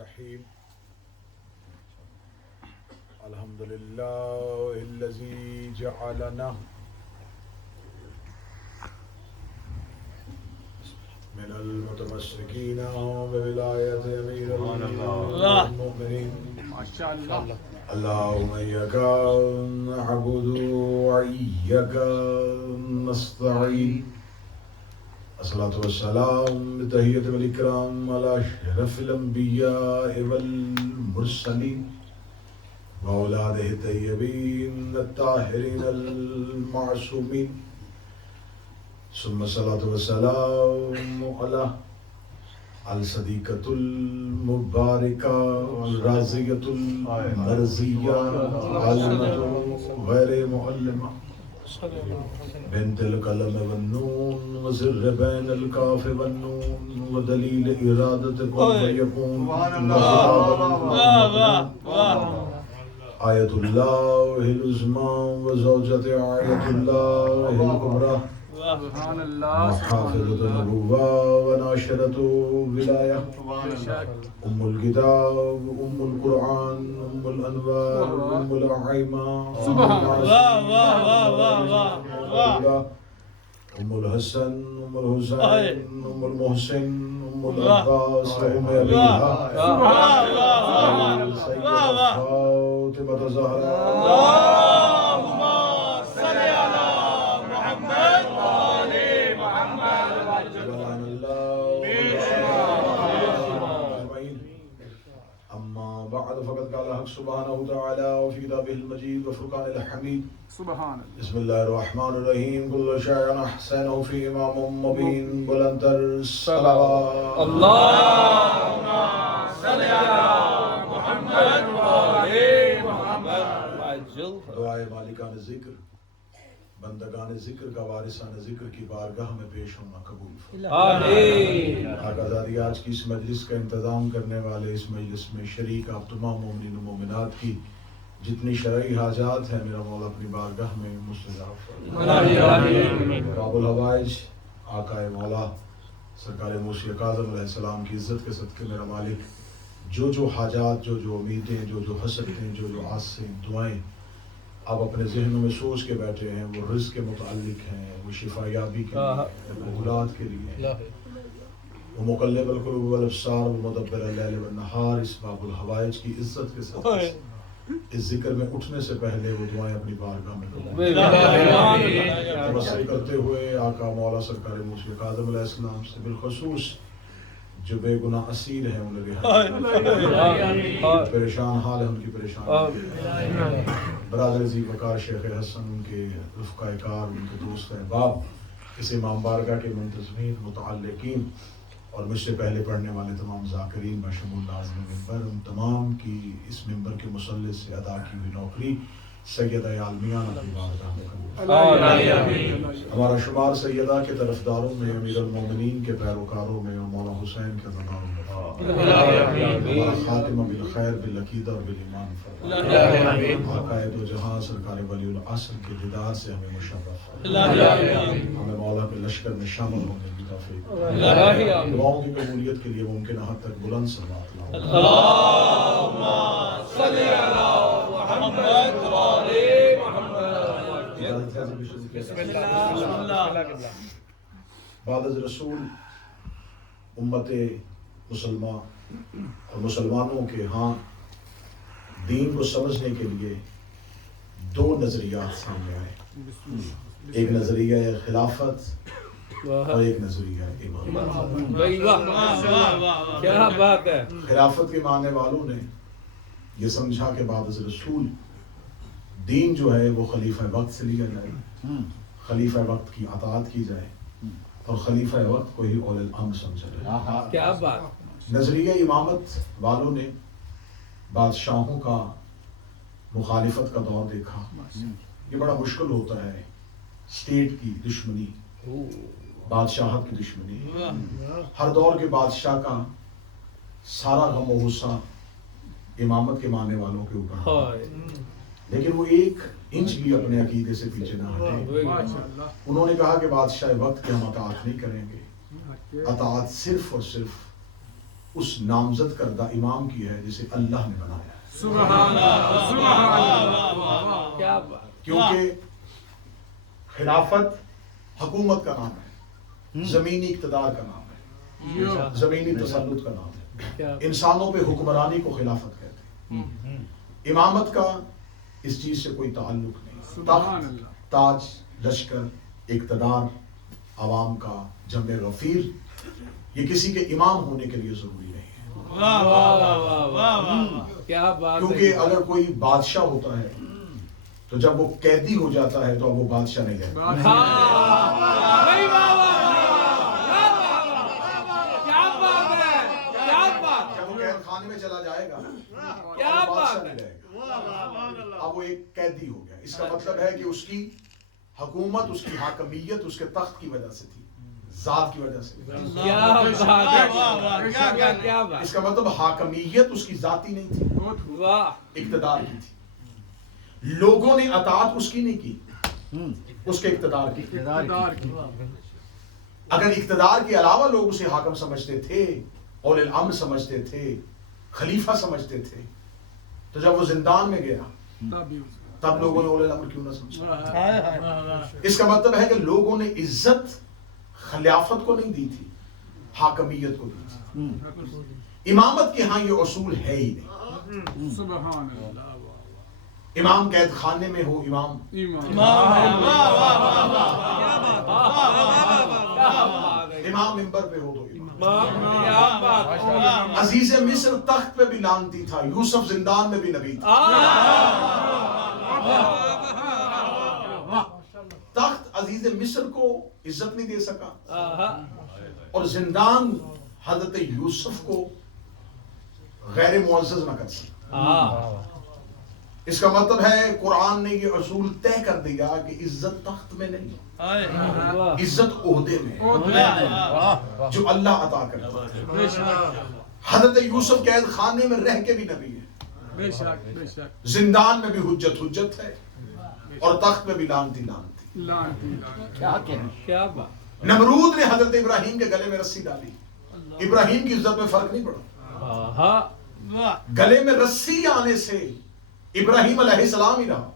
الرحيم الحمد لله الذي جعلنا من المتمسكين بولاية أمير المؤمنين ما شاء الله. اللهم إياك نعبد وإياك نستعين. الصلاة والسلام بتحية والإكرام على أشرف الأنبياء والمرسلين وأولاده الطيبين الطاهرين المعصومين، ثم الصلاة والسلام على الصديقة المباركة والرازية المرزية عالمة غير معلمة بنت القلم والنون وزر بين الكاف والنون ودليل إرادة كن فيكون آية الله العظمى وزوجة آية الله الكبرى سبحان الله. حافظة النبوة وناشرة ولاية أم الكتاب أم القرآن أم الأنوار أم العيمة أم الحسن أم الحسين أم المحسن أم العباس وأم أبيها سيدة فاطمة الزهراء. فقد قال الحق سبحانه وتعالى وفي كتابه المجيد وفرقان الحميد سبحان الله. بسم الله الرحمن الرحيم كل شيء أحسنه في إمام مبين بلند الصلوات اللهم صل على محمد وآل محمد وعجل. دعائے مالکان ذکر بندگان ذکر کا وارثان ذکر کی بارگاہ میں پیش ہونا قبول فرمائے. آمین. آقازادی آج کی اس مجلس کا انتظام کرنے والے اس مجلس میں شریک آپ تمام مومنین و مومنات کی جتنی شرعی حاجات ہیں میرا مولا اپنی بارگاہ میں مستجاب فرمائے. باب الحوائج آقا مولا سرکار موسی کاظم علیہ السلام کی عزت کے صدقے میرا مالک جو حاجات جو امیدیں جو حسرتیں جو آسیں دعائیں آپ اپنے ذہنوں میں سوچ کے بیٹھے ہیں وہ رزق کے متعلق ہیں، وہ شفا یابی کے لیے، وہ اولاد کے لیے، وہ مقلب القلوب والابصار وہ مدبر اللیل والنہار، اس باب الحوائج کی عزت کے ساتھ اس ذکر میں اٹھنے سے پہلے وہ دعائیں اپنی بارگاہ میں توسل کرتے ہوئے آقا مولا سرکار موسی کاظم علیہ السلام سے بالخصوص جو بے گناہ اسیر ہیں انہیں رہائی، پریشان حال ہے ان کی پریشان، برادر عزیز وقار شیخ حسن ان کے رفقہ کار ان کے دوست احباب، اس امام بارگاہ کے منتظمین متعلقین اور مجھ سے پہلے پڑھنے والے تمام ذاکرین بشمول ناظرین ممبر، ان تمام کی اس ممبر کے مسلط سے ادا کی ہوئی نوکری سیدہ عالمیان اپنی بارگاہ میں قبول. ہمارا شمار سیدہ کے طرفداروں میں، امیر المومنین کے پیروکاروں میں اور مولا حسین کے زداروں میں، ہمارا خاتمہ بالخیر بالعقیدہ اور بالایمان فرمائے. آقا دو جہاں سرکار ولی العصر کے دیدار سے ہمیں مشرف فرمائے. ہمیں مولا کے لشکر میں شامل ہونے کی توفیق دے. دعاؤں کی قبولیت کے لیے ممکن حد تک بلند صلوات اللهم صل على محمد وآل محمد. بعد از رسول امت مسلمان اور مسلمانوں کے ہاں دین کو سمجھنے کے لیے دو نظریات سامنے آئے. ایک نظریہ خلافت اور ایک نظریہ امامت. کیا بات ہے. خلافت کے ماننے والوں نے یہ سمجھا کہ بعد از رسول دین جو ہے وہ خلیفہ وقت سے لیا جائے، خلیفہ وقت کی اطاعت کی جائے اور خلیفہ وقت کو ہی اول الامر سمجھا جائے. کیا بات. نظریہ امامت والوں نے بادشاہوں کا مخالفت کا دور دیکھا. یہ بڑا مشکل ہوتا ہے، اسٹیٹ کی دشمنی، بادشاہت کی دشمنی. ہر دور کے بادشاہ کا سارا غم و غصہ امامت کے ماننے والوں کے اوپر، لیکن وہ ایک انچ بھی اپنے عقیدے سے پیچھے نہ ہٹے. انہوں نے کہا کہ بادشاہ وقت کی ہم اطاعت نہیں کریں گے، اطاعت صرف اور صرف اس نامزد کردہ امام کی ہے جسے اللہ نے بنایا ہے. سبحان اللہ سبحان اللہ. کیا بات. کیونکہ خلافت حکومت کا نام ہے, زمینی اقتدار کا نام ہے, زمینی تسلط کا نام ہے. انسانوں پہ حکمرانی کو خلافت کہتے ہیں. امامت کا اس چیز سے کوئی تعلق نہیں. سبحان اللہ. تاج, لشکر, اقتدار, عوام کا جمع غفیر, یہ کسی کے امام ہونے کے لیے ضروری نہیں ہے. واہ واہ واہ واہ. کیا بات ہے. کیونکہ اگر کوئی بادشاہ ہوتا ہے تو جب وہ قیدی ہو جاتا ہے تو اب وہ بادشاہ نہیں رہتا. نہیں واہ کیا بات ہے. کیا بات. جب وہ قید خانے میں چلا جائے گا کیا اب وہ بادشاہ بات نہیں ہے. رہے گا, اب وہ ایک قیدی ہو گیا. اس کا مطلب ہے کہ اس کی حکومت, اس کی حاکمیت اس کے تخت کی وجہ سے تھی, ذات کی وجہ سے. کیا بات ہے. کیا بات. اس کا مطلب حاکمیت اس کی ذاتی نہیں تھی, واہ. اقتدار کی تھی. لوگوں نے اطاعت اس کی نہیں کی, اس کے اقتدار کی. اقتدار کی. اگر اقتدار کے علاوہ لوگ اسے حاکم سمجھتے تھے, اولی الامر سمجھتے تھے, خلیفہ سمجھتے تھے, تو جب وہ زندان میں گیا تب لوگوں نے اولی الامر کیوں نہ سمجھا. اس کا مطلب ہے کہ لوگوں نے عزت خلافت کو نہیں دی تھی, حاکمیت کو دی تھی. امامت کے ہاں یہ اصول ہے ہی نہیں. سبحان اللہ. امام قید خانے میں ہو, امام امام منبر پہ ہو تو امام. کیا بات. عزیز مصر تخت پہ بھی لانتی تھا, یوسف زندان میں بھی نبی تھا. تخت عزیز مصر کو عزت نہیں دے سکا اور زندان حضرت یوسف کو غیر معزز نہ کر سکا. اس کا مطلب ہے قرآن نے یہ اصول طے کر دیا کہ عزت تخت میں نہیں, عزت عہدے میں جو اللہ عطا کرتا ہے. حضرت یوسف قید خانے میں رہ کے بھی نبی ہے, زندان میں بھی حجت ہے, اور تخت میں بھی لانتی. کیا بات. نمرود نے حضرت ابراہیم کے گلے میں رسی ڈالی, ابراہیم کی عزت میں فرق نہیں پڑا. گلے میں رسی آنے سے ابراہیم علیہ السلام ہی رہا.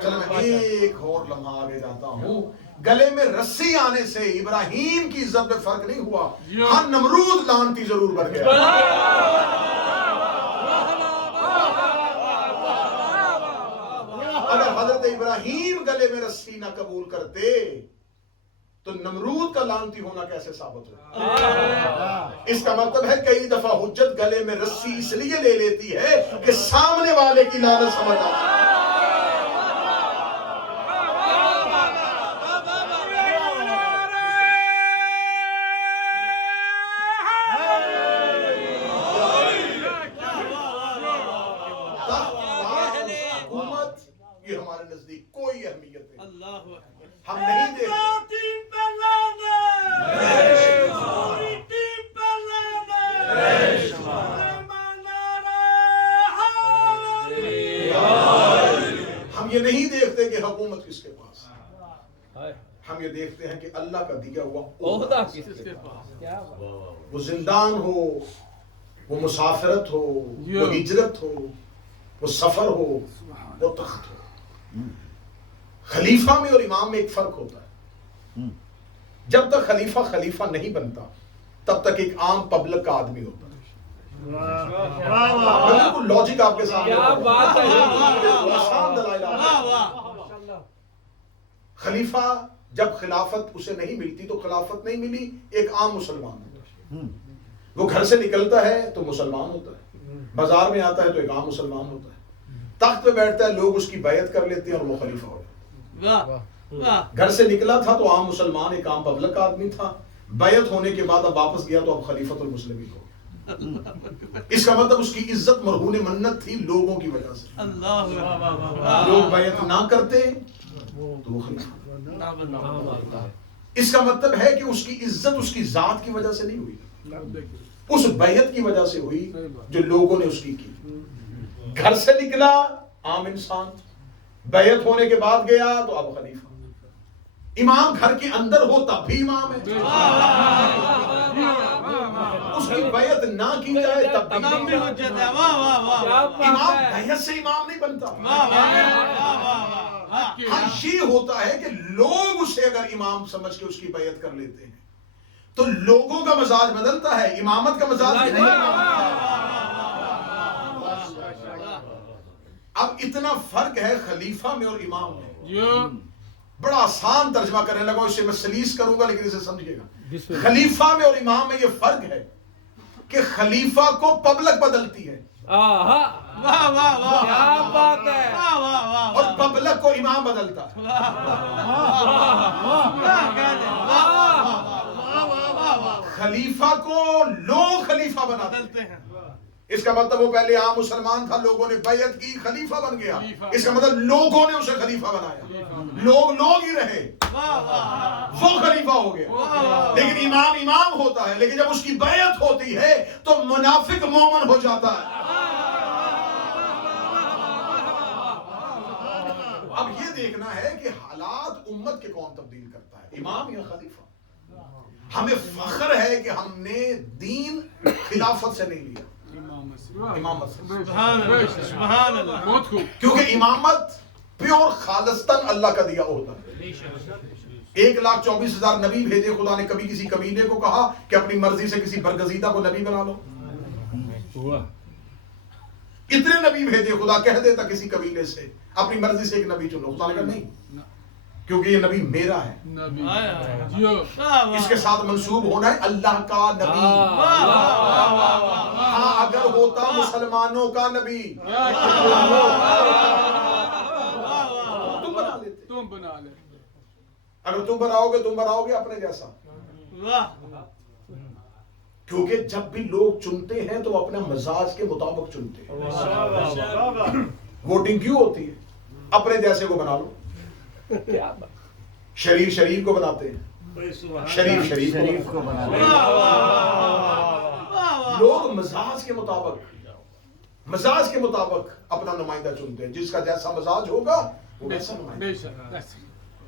چلو میں ایک اور لمحہ آگے جاتا ہوں. گلے میں رسی آنے سے ابراہیم کی عزت میں فرق نہیں ہوا, ہاں نمرود لانتی ضرور بڑھ گیا. اگر حضرت ابراہیم گلے میں رسی نہ قبول کرتے تو نمرود کا لعنتی ہونا کیسے ثابت ہو؟ اس کا مطلب ہے کئی دفعہ حجت گلے میں رسی اس لیے لے لیتی ہے کہ سامنے والے کی لعنت سمجھ آتی ہے. حکومت یہ ہمارے نزدیک کوئی اہمیت نہیں. ہم نہیں دیکھتے ہم یہ نہیں دیکھتے کہ حکومت کس کے پاس ہے. ہم یہ دیکھتے ہیں کہ اللہ کا دیا ہوا عہدہ کس کے پاس. وہ زندان ہو, وہ مسافرت ہو, وہ ہجرت ہو, وہ سفر ہو, وہ تخت ہو. خلیفہ میں اور امام میں ایک فرق ہوتا ہے. جب تک خلیفہ خلیفہ نہیں بنتا تب تک ایک عام پبلک کا آدمی ہوتا ہے. بالکل لاجک آپ کے سامنے. خلیفہ جب خلافت اسے نہیں ملتی تو خلافت نہیں ملی, ایک عام مسلمان ہوتا ہے. وہ گھر سے نکلتا ہے تو مسلمان ہوتا ہے, بازار میں آتا ہے تو ایک عام مسلمان ہوتا ہے, تخت پہ بیٹھتا ہے لوگ اس کی بیعت کر لیتے ہیں اور وہ خلیفہ ہو جاتا ہے. گھر سے نکلا تھا تو عام مسلمان, ایک عام پبلک کا آدمی تھا, بیعت ہونے کے بعد اب واپس گیا تو اب خلیفۃ المسلمین ہو گیا. اس کا مطلب اس کی عزت مرہون منت تھی لوگوں کی وجہ سے. لوگ بیعت نہ کرتے تو وہ خلیفہ. اس کا مطلب ہے کہ اس کی عزت اس کی ذات کی وجہ سے نہیں ہوئی, اس بیعت کی وجہ سے ہوئی جو لوگوں نے اس کی. گھر سے نکلا عام انسان, بیعت ہونے کے بعد گیا تو اب خلیفہ. امام گھر کے اندر ہو تب بھی امام ہے، اس کی بیعت نہ کی جائے تب بھی تمام بھی حجت ہے، واہ واہ واہ کیا امام بات ہے بیعت سے امام نہیں بنتا۔ واہ واہ واہ ہاں یہ ہوتا ہے کہ لوگ اسے اگر امام سمجھ کے اس کی بیعت کر لیتے ہیں تو لوگوں کا مزاج بدلتا ہے، امامت کا مزاج نہیں بدلتا۔ اب اتنا فرق ہے خلیفہ میں اور امام میں، بڑا آسان ترجمہ کرنے لگا، اسے میں سلیس کروں گا لیکن اسے سمجھیے گا۔ خلیفہ میں اور امام میں یہ فرق ہے کہ خلیفہ کو پبلک بدلتی ہے آہا واہ واہ واہ کیا بات ہے واہ واہ واہ اور پبلک کو امام بدلتا ہے۔ خلیفہ کو لوگ خلیفہ بناتے بدلتے ہیں، اس کا مطلب وہ پہلے عام مسلمان تھا، لوگوں نے بیعت کی، خلیفہ بن گیا، اس کا مطلب لوگوں نے اسے خلیفہ بنایا، لوگ ہی رہے، واہ واہ وہ خلیفہ ہو گیا۔ لیکن امام امام ہوتا ہے، لیکن جب اس کی بیعت ہوتی ہے تو منافق مومن ہو جاتا ہے۔ اب یہ دیکھنا ہے کہ حالات امت کے کون تبدیل کرتا ہے، امام یا خلیفہ۔ ہمیں فخر ہے کہ ہم نے دین خلافت سے نہیں لیا، امامت سے، سبحان اللہ سبحان اللہ، بہت خوب، کیونکہ امامت پیور خالصتاً اللہ کا دیا ہوتا ہے۔ 1,24,000 نبی بھیجے خدا نے، کبھی کسی قبیلے کو کہا کہ اپنی مرضی سے کسی برگزیدہ کو نبی بنا لو؟ اتنے نبی بھیجے خدا، کہہ دیتا کسی قبیلے سے اپنی مرضی سے ایک نبی چنو، خدا نے کہا نہیں، کیونکہ یہ نبی میرا ہے، اس کے ساتھ منسوب ہونا ہے اللہ کا نبی۔ ہاں اگر ہوتا مسلمانوں کا نبی تم بنا لیتے، تم بنا لے، اگر تم بناؤ گے اپنے جیسا، واہ کیونکہ جب بھی لوگ چنتے ہیں تو اپنے مزاج کے مطابق چنتے ہیں۔ ووٹنگ کیوں ہوتی ہے؟ اپنے جیسے کو بنا لو، کیا بات شریف کو بناتے ہیں، شریف کو بناتے ہیں، لوگ مزاج کے مطابق اپنا نمائندہ چنتے ہیں، جس کا جیسا مزاج ہوگا وہ ویسا نمائندہ۔ بے شک،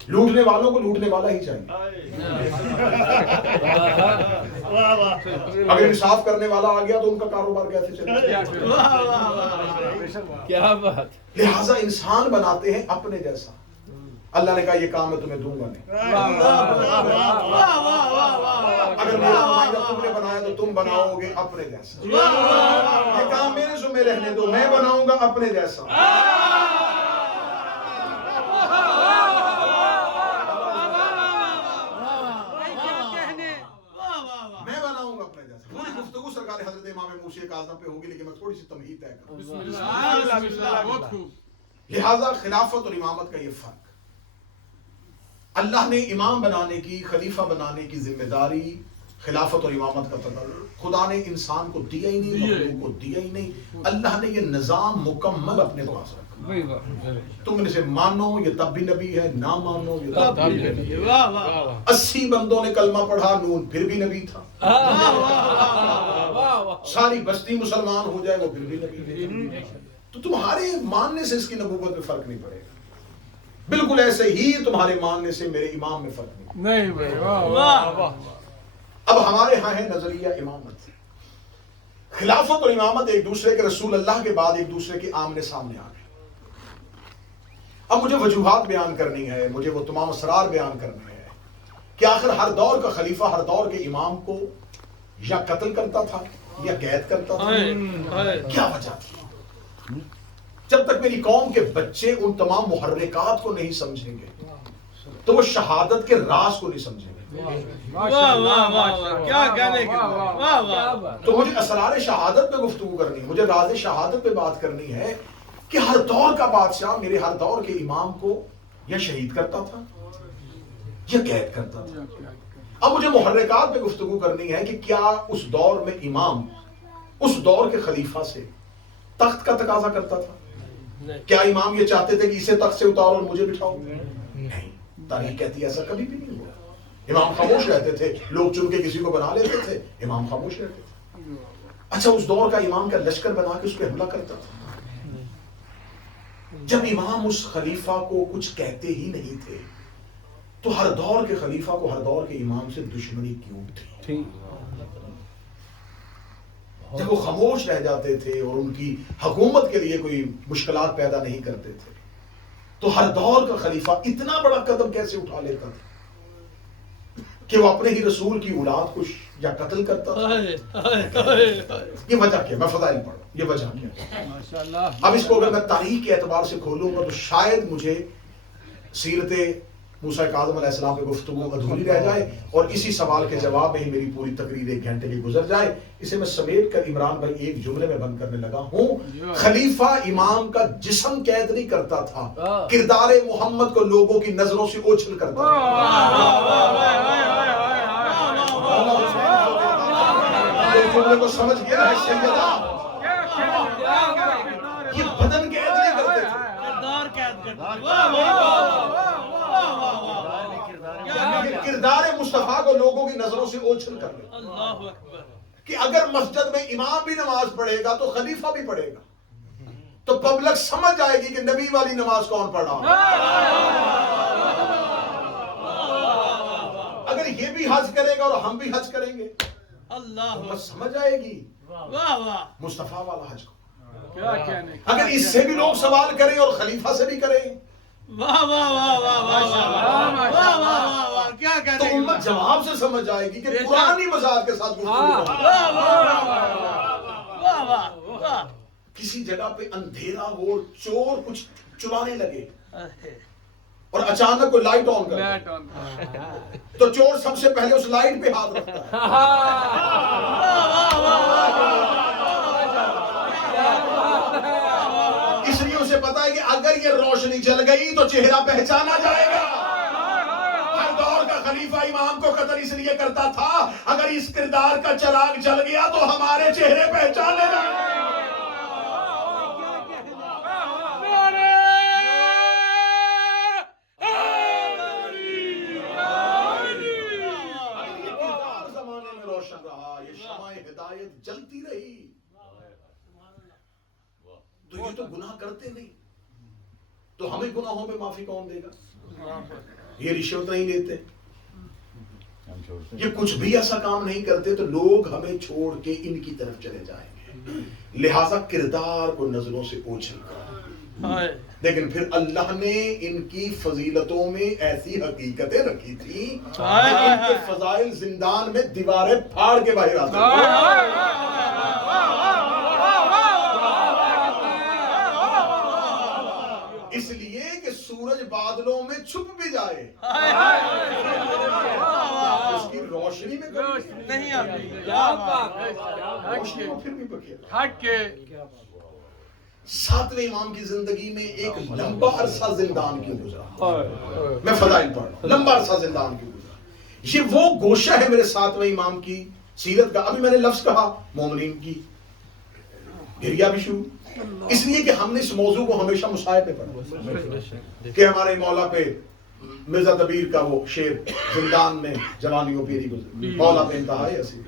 لوٹنے والوں کو لوٹنے والا ہی چاہیے، اگر انصاف کرنے والا آ گیا تو ان کا کاروبار کیسے چلے گا؟ کیا بات لہٰذا انسان بناتے ہیں اپنے جیسا۔ اللہ نے کہا یہ کام میں تمہیں دوں گا نہیں، اگر میرا نمائندہ تم نے بنایا تو تم بناؤ گے اپنے جیسا، یہ کام میرے ذمہ رہنے دو، میں بناؤں گا اپنے جیسا۔ میں بناؤں گا اپنے جیسا۔ پوری گفتگو سرکار حضرت امام موسی کاظم پہ ہوگی، لیکن میں تھوڑی سی تمہید طے کروں۔ بسم اللہ بسم اللہ، بہت خوب، لہذا خلافت اور امامت کا یہ فرق، اللہ نے امام بنانے کی، خلیفہ بنانے کی ذمہ داری خلافت اور امامت کا تدبر خدا نے انسان کو دیا ہی نہیں، مخلوق کو دیا ہی نہیں۔ اللہ نے یہ نظام مکمل اپنے پاس رکھا، تم اسے مانو یہ تب بھی نبی ہے، نہ مانو یہ تب بھی نبی ہے۔ واہ واہ 80 بندوں نے کلمہ پڑھا، نون پھر بھی نبی تھا، ساری بستی مسلمان ہو جائے وہ پھر بھی نبی ہے۔ تو تمہارے ماننے سے اس کی نبوت میں فرق نہیں پڑے گا، بالکل ایسے ہی تمہارے ماننے سے میرے امام میں فرق نہیں۔ نہیں بھائی، واہ واہ، اب ہمارے ہاں ہے نظریہ امامت، خلافت اور امامت ایک دوسرے کے، رسول اللہ کے بعد ایک دوسرے کے آمنے سامنے آ گئے۔ اب مجھے وجوہات بیان کرنی ہے، مجھے وہ تمام اسرار بیان کرنے ہیں کہ آخر ہر دور کا خلیفہ ہر دور کے امام کو یا قتل کرتا تھا یا قید کرتا تھا، کیا وجہ تھی؟ جب تک میری قوم کے بچے ان تمام محرکات کو نہیں سمجھیں گے تو وہ شہادت کے راز کو نہیں سمجھیں گے۔ واہ واہ واہ، کیا کہنے کی، واہ واہ، تو مجھے اسرار شہادت پہ گفتگو کرنی ہے، مجھے راز شہادت پہ بات کرنی ہے کہ ہر دور کا بادشاہ میرے ہر دور کے امام کو یا شہید کرتا تھا یا قید کرتا تھا۔ اب مجھے محرکات پہ گفتگو کرنی ہے کہ کیا اس دور میں امام اس دور کے خلیفہ سے تخت کا تقاضا کرتا تھا؟ کیا امام یہ چاہتے تھے کہ اسے تخت سے اتارو اور مجھے بٹھاؤ؟ نہیں، تاریخ کہتی ہے ایسا کبھی بھی نہیں ہوا۔ امام خاموش رہتے تھے، لوگ چن کے کسی کو بنا لیتے تھے، امام خاموش رہتے تھے۔ اچھا، اس دور کا امام کا لشکر بنا کے اس پہ حملہ کرتا تھا۔ جب امام اس خلیفہ کو کچھ کہتے ہی نہیں تھے تو ہر دور کے خلیفہ کو ہر دور کے امام سے دشمنی کیوں تھی؟ جب وہ خاموش رہ جاتے تھے اور ان کی حکومت کے لیے کوئی مشکلات پیدا نہیں کرتے تھے، تو ہر دور کا خلیفہ اتنا بڑا قدم کیسے اٹھا لیتا تھا کہ وہ اپنے ہی رسول کی اولاد کو یا قتل کرتا تھا؟ یہ وجہ کیا؟ میں فضائل پڑھ رہا ہوں، یہ وجہ کیا؟ اب اس کو اگر میں تاریخ کے اعتبار سے کھولوں گا تو شاید مجھے سیرت موسیٰ کاظم علیہ السلام پہ گفتگو ادھوری رہ جائے، اور اسی سوال کے جواب میں ہی میری پوری تقریر 1 گھنٹے کی گزر جائے۔ اسے میں سمیٹ کر عمران بھائی ایک جملے میں بند کرنے لگا ہوں۔ خلیفہ امام کا جسم قید نہیں کرتا تھا، کردار محمد کو لوگوں کی نظروں سے اوچھل کرتا تھا۔ جملے کو سمجھ گیا ہے سیدہ؟ یہ بدن قید نہیں کرتے تھے، کردار مصطفیٰ کو لوگوں کی نظروں سے اوچھل کر لے، کہ اگر مسجد میں امام بھی نماز پڑھے گا تو خلیفہ بھی پڑھے گا، تو پبلک سمجھ جائے گی کہ نبی والی نماز کون پڑھ رہا ہے۔ اگر یہ بھی حج کرے گا اور ہم بھی حج کریں گے، اللہ سمجھ آئے گی مصطفیٰ والا حج کو۔ اگر اس سے بھی لوگ سوال کریں اور خلیفہ سے بھی کریں تو امت جواب سے سمجھ آئے گی کہ پرانی مزاج کے ساتھ کسی جگہ پہ اندھیرا ہو، چور کچھ چرانے لگے اور اچانک کوئی لائٹ آن کر تو چور سب سے پہلے اس لائٹ پہ ہاتھ رکھتا ہے۔ اس لیے اسے پتا ہے کہ اگر یہ روشنی جل گئی تو چہرہ پہچانا جائے گا۔ ہر دور کا خلیفہ امام کو قتل اس لیے کرتا تھا اگر اس کردار کا چراغ جل گیا تو ہمارے چہرے پہچانے جائیں گے۔ زمانے میں روشن رہا، یہ شمع ہدایت جلتی رہی، تو یہ تو گناہ کرتے نہیں، تو ہمیں گناہوں پہ معافی کون دے گا؟ یہ رشوت نہیں لیتے، یہ کچھ بھی ایسا کام نہیں کرتے، تو لوگ ہمیں چھوڑ کے ان کی طرف چلے جائیں گے۔ لہٰذا کردار کو نظروں سے اوچھل کر، لیکن پھر اللہ نے ان کی فضیلتوں میں ایسی حقیقتیں رکھی تھی کہ ان کے فضائل زندان میں دیواریں پھاڑ کے باہر آتے ہیں۔ اس لیے کہ سورج بادلوں میں چھپ بھی جائے، اس کی روشنی میں نہیں آتی، روشنی کو پھر بھی بکھیرا۔ 7ویں امام کی زندگی میں ایک لمبا عرصہ زندان کیوں گزرا؟ میں فضائل پڑھ رہا ہوں، لمبا عرصہ زندان کیوں گزرا؟ یہ وہ گوشہ ہے میرے 7ویں امام کی سیرت کا۔ ابھی میں نے لفظ کہا مومنین کی گریا بھی شروع، اس لیے کہ ہم نے اس موضوع کو ہمیشہ مصائب پہ پڑھا کہ ہمارے مولا پہ مرزا دبیر کا وہ شعر زندان میں جوانیوں پیری گزری، مولا پہ انتہائی اسیر۔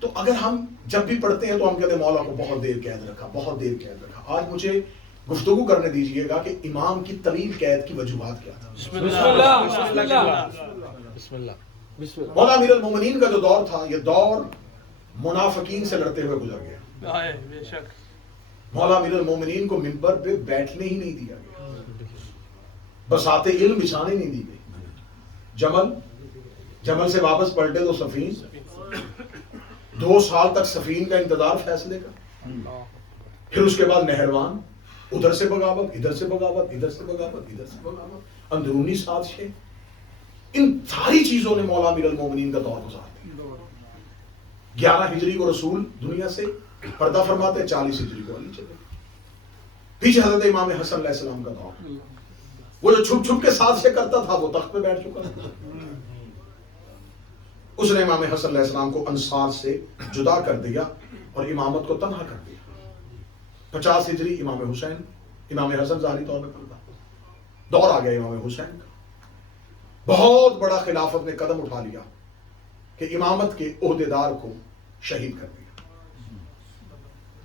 تو اگر ہم جب بھی پڑھتے ہیں تو ہم کہتے ہیں مولا کو بہت دیر قید رکھا، بہت دیر قید رکھا۔ آج مجھے گفتگو کرنے دیجئے گا کہ امام کی طویل قید کی وجوہات کیا تھا۔ مولا امیر المومنین کا جو دور تھا، یہ دور منافقین سے لڑتے ہوئے گزر گیا۔ مولا امیر المومنین کو منبر پہ بیٹھنے ہی نہیں دیا گیا، بساط علم بچھانے نہیں دی گئی۔ جمل سے واپس پلٹے تو سفین، 2 سال تک سفین کا انتظار فیصلے کا، پھر اس کے بعد نہروان، ادھر سے بغاوت، ادھر سے بغاوت، ادھر سے بغاوت، ادھر سے بغاوت، اندرونی سازشیں، ان ساری چیزوں نے مولا امیر المومنین کا دور گزار دیا۔ 11 ہجری کو رسول دنیا سے پردہ فرماتے، 40 ہجری کو علی چلے، پیچھے حضرت امام حسن علیہ السلام کا دور، وہ جو چھپ چھپ کے سازشیں کرتا تھا وہ تخت پہ بیٹھ چکا تھا۔ اس نے امام حسن علیہ السلام کو انصار سے جدا کر دیا اور امامت کو تنہا کر دیا۔ 50 ہجری امام حسین، امام حسن ظاہری طور پہ پردہ، دور آ گیا امام حسین کا۔ بہت بڑا خلافت نے قدم اٹھا لیا کہ امامت کے عہدیدار کو شہید کر دیا۔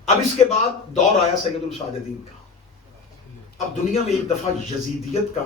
اب اس کے بعد دور آیا سید الساجدین کا۔ اب دنیا میں ایک دفعہ یزیدیت کا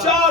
4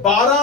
12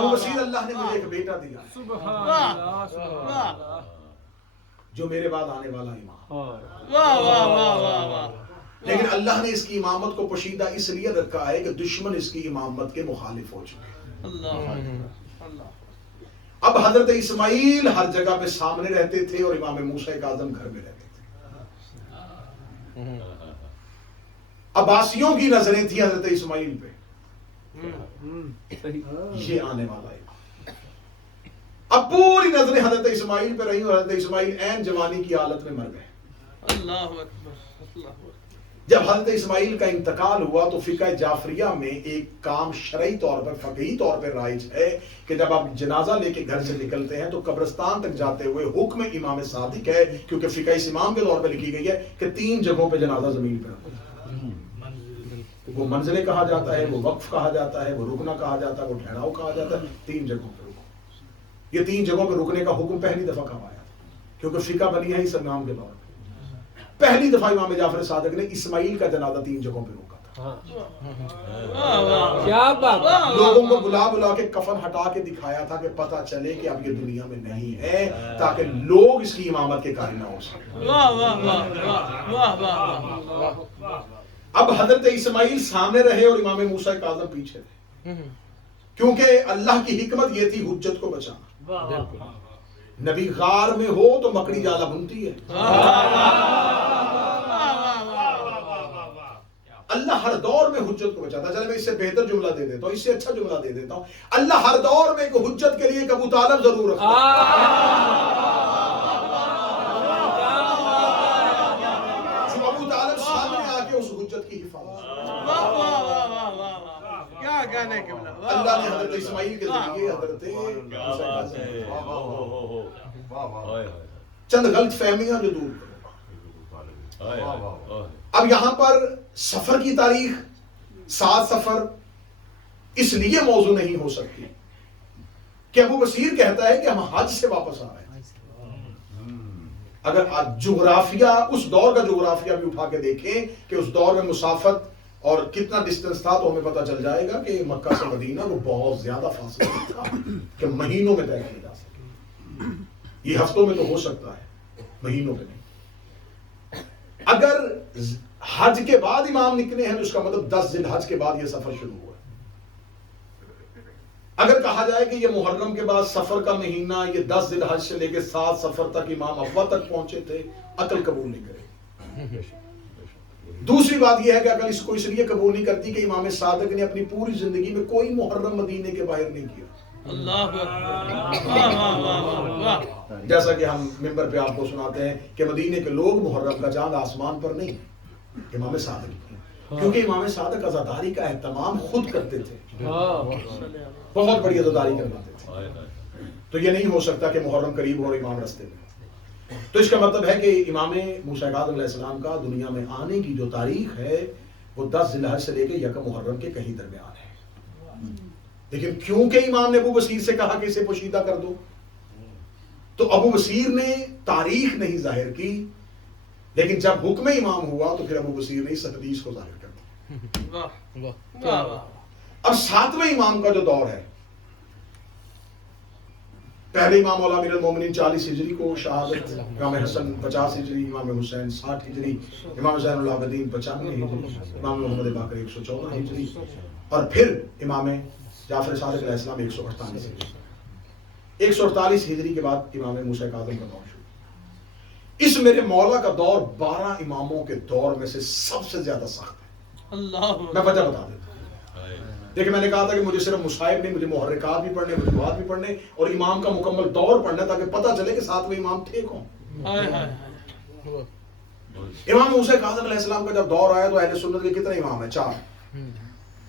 ابو بصیر اللہ نے مجھے ایک بیٹا دیا سبحان واہ، اللہ سبحان واہ۔ اللہ جو میرے بعد آنے والا امام، واہ واہ واہ واہ واہ۔ لیکن اللہ نے اس کی امامت کو پوشیدہ اس لیے رکھا ہے کہ دشمن اس کی امامت کے مخالف ہو چکے ہیں۔ اللہ اللہ۔ اب حضرت اسماعیل ہر جگہ پہ سامنے رہتے تھے اور امام موسیٰ کاظم گھر میں رہتے تھے۔ عباسیوں کی نظریں تھیں حضرت اسماعیل پہ، یہ آنے والا ہے۔ اب پوری نظریں حضرت اسماعیل پہ رہی اور حضرت اسماعیل عین جوانی کی حالت میں مر گئے۔ اللہ اکبر اللہ اکبر۔ جب حضرت اسماعیل کا انتقال ہوا تو فقہ جعفریہ میں ایک کام شرعی طور پر، فقہی طور پر رائج ہے کہ جب آپ جنازہ لے کے گھر سے نکلتے ہیں تو قبرستان تک جاتے ہوئے حکم امام صادق ہے، کیونکہ فقہ اس امام کے طور پر لکھی گئی ہے کہ 3 جگہوں پہ جنازہ زمین پر رکھو۔ وہ منزلیں کہا جاتا ہے، وہ وقف کہا جاتا ہے، وہ رکنا کہا جاتا ہے، وہ ٹھہراؤ کہا جاتا ہے، 3 جگہوں پہ رکو۔ یہ 3 جگہوں پہ رکنے کا حکم پہلی دفعہ کب آیا تھا؟ کیونکہ فقہ بنی ہے اس امام کے دور پہ۔ پہلی دفعہ امام جعفر صادق نے اسماعیل کا جنازہ 3 جگہوں پہ روکا تھا۔ کیا بات، لوگوں کو بلا بلا کے کفن ہٹا کے دکھایا تھا کہ پتہ چلے کہ اب یہ دنیا میں نہیں ہے، تاکہ لوگ اس کی امامت کے قائل نہ ہو سکیں۔ واہ واہ واہ واہ واہ واہ۔ اب حضرت اسماعیل سامنے رہے اور امام موسیٰ کاظم پیچھے تھے، کیونکہ اللہ کی حکمت یہ تھی حجت کو بچانا۔ نبی غار میں ہو تو مکڑی جالا بنتی ہے، اللہ ہر دور میں حجت کو بچاتا ہے۔ چلے میں اس سے بہتر جملہ دے دیتا ہوں، اس سے اچھا جملہ دے دیتا ہوں، اللہ ہر دور میں ایک حجت کے لیے ایک ابو طالب ضرور رکھتا ہے، جو ابو طالب سامنے آ کے اس حجت کی حفاظت کرے۔ واہ واہ واہ واہ واہ واہ۔ کیا کہنے کے بلا۔ اللہ نے حضرت اسماعیل کے ذریعے حضرت چند غلط فہمیاں جو دور کرو۔ اب یہاں پر سفر کی تاریخ 7 سفر اس لیے موضوع نہیں ہو سکتی کہ ابو بصیر کہتا ہے کہ ہم حج سے واپس آ رہے ہیں۔ اگر جغرافیہ، اس دور کا جغرافیہ بھی اٹھا کے دیکھیں کہ اس دور میں مسافت اور کتنا ڈسٹنس تھا تو ہمیں پتہ چل جائے گا کہ مکہ سے مدینہ وہ بہت زیادہ فاصلہ تھا کہ مہینوں میں طے کیا جا سکے۔ یہ ہفتوں میں تو ہو سکتا ہے، مہینوں میں نہیں۔ اگر حج کے بعد امام نکلے ہیں تو اس کا مطلب 10 ذی الحج کے بعد یہ سفر شروع ہوا ہے۔ اگر کہا جائے کہ یہ محرم کے بعد سفر کا مہینہ، یہ 10 ذی الحج سے لے کے 7 سفر تک امام ابا تک پہنچے تھے، عقل قبول نہیں کرے۔ دوسری بات یہ ہے کہ عقل اس کو اس لیے قبول نہیں کرتی کہ امام صادق نے اپنی پوری زندگی میں کوئی محرم مدینے کے باہر نہیں کیا۔ اللہ اکبر۔ واہ واہ واہ واہ۔ جیسا کہ ہم ممبر پہ آپ کو سناتے ہیں کہ مدینے کے لوگ محرم کا چاند آسمان پر نہیں، امام صادق، کیونکہ امام صادق عزاداری کا اہتمام خود کرتے تھے، بہت بڑی عزاداری کرواتے تھے۔ تو یہ نہیں ہو سکتا کہ محرم قریب ہو اور امام رستے میں۔ تو اس کا مطلب ہے کہ امام موسیٰ کاظم علیہ السلام کا دنیا میں آنے کی جو تاریخ ہے وہ 10 ذی الحج سے لے کے 1 محرم کے کہیں درمیان ہے۔ لیکن کیونکہ امام نے ابو بصیر سے کہا کہ اسے پوشیدہ کر دو، تو ابو بصیر نے تاریخ نہیں ظاہر کی، لیکن جب حکم امام ہوا تو پھر ابو بصیر نے اس حدیث کو ظاہر کر دیا۔ واہ واہ واہ۔ اب 7ویں امام کا جو دور ہے، پہلے امام مولا امیر المومنین 40 ہجری کو شہادت، امام حسن 50 ہجری، امام حسین 60 ہجری، امام زین العابدین 95 ہجری، امام محمد باقر 114 ہجری، اور پھر امام جعفر صادق علیہ السلام 148 ہجری۔ 148 ہجری کے بعد امام موسیٰ کاظم کا دور شروع۔ اس میرے مولا کا دور 12 اماموں کے دور میں سے سب سے زیادہ سخت ہے۔ اللہ میں وجہ بتا دیتا ہوں۔ دیکھیں میں نے کہا تھا کہ مجھے صرف مصائب نہیں، مجھے محرکات بھی پڑھنے، مجموعات بھی پڑھنے اور امام کا مکمل دور پڑھنا تاکہ پتہ چلے کہ 7ویں امام تھے کون۔ ہائے ہائے۔ امام موسیٰ کاظم علیہ السلام کا جب دور آیا تو اہل سنت کے کتنے امام ہیں؟ 4۔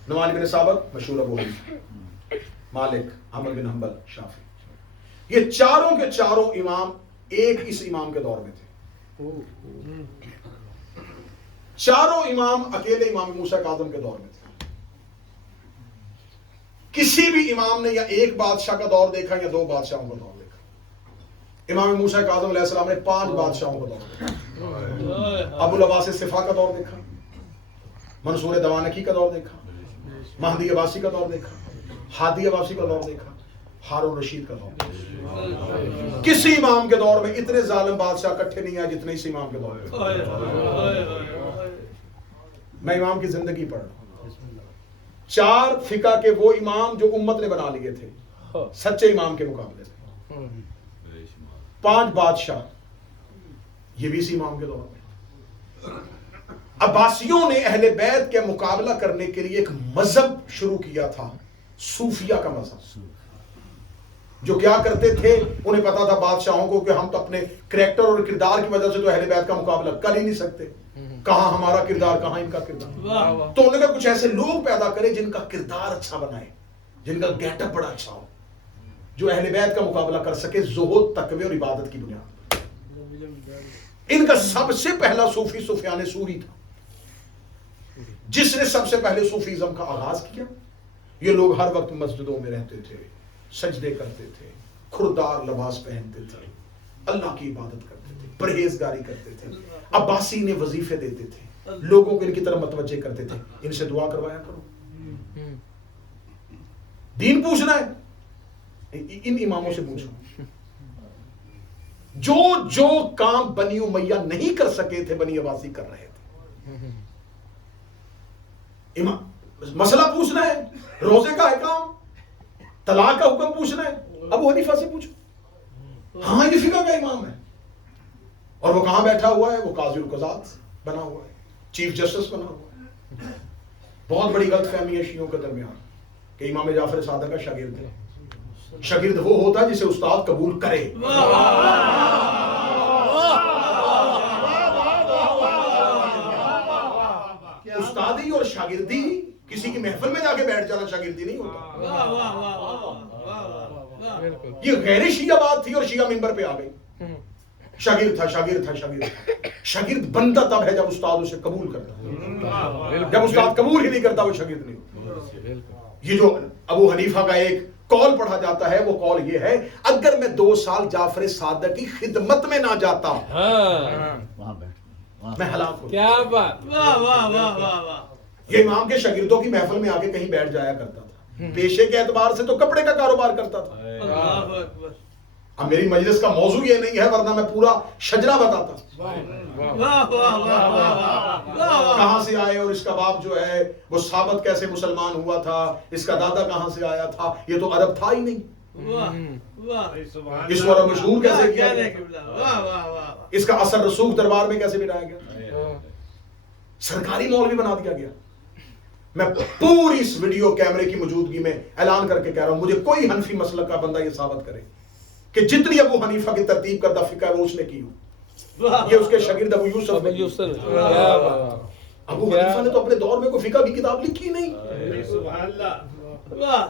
نعمان بن ثابت، مشہور ابو حنیفہ، مالک، احمد بن حنبل، شافعی، یہ چاروں کے چاروں امام ایک اس امام کے دور میں تھے۔ چاروں امام اکیلے امام موسیٰ کاظم کے دور میں تھے۔ کسی بھی امام نے یا ایک بادشاہ کا دور دیکھا یا 2 بادشاہوں کا دور دیکھا۔ امام موسیٰ کاظم علیہ السلام نے 5 بادشاہوں کا دور دیکھا۔ ابو العباس صفا کا دور دیکھا، منصور دوانکی کا دور دیکھا، مہدی عباسی کا دور دیکھا، ہادی عباسی کا دور دیکھا، ہارون رشید کا دور. کسی امام کے دور میں اتنے ظالم بادشاہ اکٹھے نہیں آئے جتنے اس امام کے دور میں. میں امام کی زندگی پڑھ رہا ہوں. 4 فقہ کے وہ امام جو امت نے بنا لیے تھے سچے امام کے مقابلے میں. 5 بادشاہ یہ بھی اسی امام کے دور میں. عباسیوں نے اہل بیت کے مقابلہ کرنے کے لیے ایک مذہب شروع کیا تھا, صوفیہ کا مذہب, جو کیا کرتے تھے انہیں پتا تھا بادشاہوں کو کہ ہم تو اپنے کریکٹر اور کردار کی وجہ سے تو اہل بیت کا مقابلہ کر ہی نہیں سکتے, کہاں ہمارا کردار کہاں ان کا کردار. تو انہوں نے کہا کچھ ایسے لوگ پیدا کرے جن کا کردار اچھا بنائے, جن کا گیٹ اپ بڑا اچھا ہو, جو اہل بیت کا مقابلہ کر سکے زہد, تقوی اور عبادت کی بنیاد. ان کا سب سے پہلا صوفی سفیان ثوری تھا, جس نے سب سے پہلے صوفیزم کا آغاز کیا. یہ لوگ ہر وقت مسجدوں میں رہتے تھے, سجدے کرتے تھے, کھردار لباس پہنتے تھے, اللہ کی عبادت کرتے تھے, پرہیزگاری کرتے تھے. عباسی نے وظیفے دیتے تھے, لوگوں کو ان کی طرف متوجہ کرتے تھے, ان سے دعا کروایا کرو, دین پوچھنا ہے ان اماموں سے پوچھو. جو کام بنی امیہ نہیں کر سکے تھے بنی عباسی کر رہے تھے. مسئلہ پوچھنا ہے, روزے کا احکام, طلاق کا حکم پوچھنا ہے, ابو حنیفہ سے پوچھو. ہاں یہ فقہ کا امام ہے, اور وہ کہاں بیٹھا ہوا ہے؟ وہ قاضی القضات بنا ہوا ہے, چیف جسٹس بنا ہوا ہے. بہت بڑی غلط فہمی ہے شیعوں کے درمیان کہ امام جعفر صادق کا شاگرد ہے. شاگرد وہ ہوتا ہے جسے استاد قبول کرے. استادی اور شاگردی کسی کی محفل میں جا کے بیٹھ جانا شاگردی نہیں ہوتا. یہ غیر شیعہ بات تھی اور شیعہ منبر پہ آ گئی. شاگرد تھا, شاگرد تھا, شاگرد تھا. شاگرد بنتا تب ہے جب استاد اسے قبول کرتا ہے. جب استاد قبول ہی نہیں کرتا وہ شاگرد نہیں ہوتا. یہ جو ابو حنیفہ کا ایک قول پڑھا جاتا ہے وہ قول یہ ہے, اگر میں 2 سال جعفر صادق کی خدمت میں نہ جاتا میں ہلاک ہو. کیا بات. یہ امام کے شاگردوں کی محفل میں آ کے کہیں بیٹھ جایا کرتا تھا. پیشے کے اعتبار سے تو کپڑے کا کاروبار کرتا تھا. اب میری مجلس کا موضوع یہ نہیں ہے ورنہ میں پورا شجرہ بتاتا. کہاں سے آئے اور اس کا باپ جو ہے وہ ثابت کیسے مسلمان ہوا تھا, اس کا دادا کہاں سے آیا تھا, یہ تو عرب تھا ہی نہیں. اس کو عرب مشہور کیسے کیا گیا, اس کا اثر رسوخ دربار میں کیسے بٹھایا گیا, سرکاری مولوی بنا دیا گیا. میں پوری اس ویڈیو کیمرے کی موجودگی میں اعلان کر کے کہہ رہا ہوں, مجھے کوئی حنفی مسلک کا بندہ یہ ثابت کرے کہ جتنی ابو حنیفہ کی ترتیب کردہ فقہ ہے وہ اس نے کی ہو. یہ اس کے شاگرد ابو یوسف نے کی. ابو حنیفہ نے تو اپنے دور میں کوئی فقہ کی کتاب لکھی نہیں.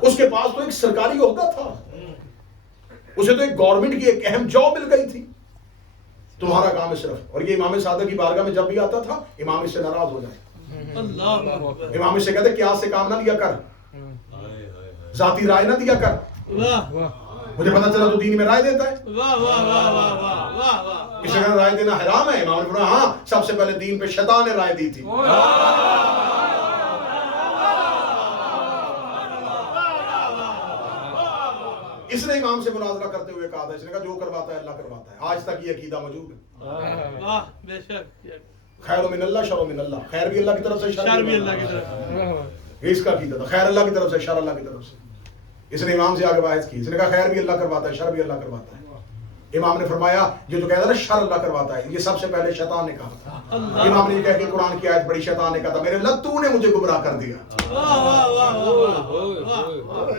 اس کے پاس تو ایک سرکاری عہدہ تھا, اسے تو ایک گورنمنٹ کی ایک اہم جاب مل گئی تھی. تمہارا کام ہے صرف, اور یہ امام صادق کی بارگاہ میں جب بھی آتا تھا امام اس سے ناراض ہو جائے. امام اس سے کہتے قیاس سے کام نہ لیا کر, ذاتی رائے نہ دیا کر, مجھے پتا چلا تو دین میں رائے دیتا ہے. اس نے رائے دینا حرام ہے. امام نے فرمایا ہاں سب سے پہلے دین پہ شیطان نے رائے دی تھی. اس نے امام سے مناظرہ کرتے ہوئے کہا تھا, اس نے کہا جو کرواتا ہے اللہ کرواتا ہے. آج تک یہ عقیدہ موجود ہے. خیر من اللہ شر من اللہ, خیر بھی اللہ کی طرف سے شر بھی اللہ کی طرف سے. اس کا عقیدہ تھا خیر اللہ کی طرف سے شر اللہ کی طرف سے. اس نے امام سے آگے بحث کی, اس نے کہا خیر بھی اللہ کرواتا ہے شر بھی اللہ کرواتا ہے. امام نے فرمایا یہ جو کہتا ہے نا شر اللہ کرواتا ہے, یہ سب سے پہلے شیطان نے کہا تھا. امام نے یہ کہہ کے قرآن کی آیت بڑی, شیطان نے کہا تھا میرے اللہ تو نے مجھے گمراہ کر دیا.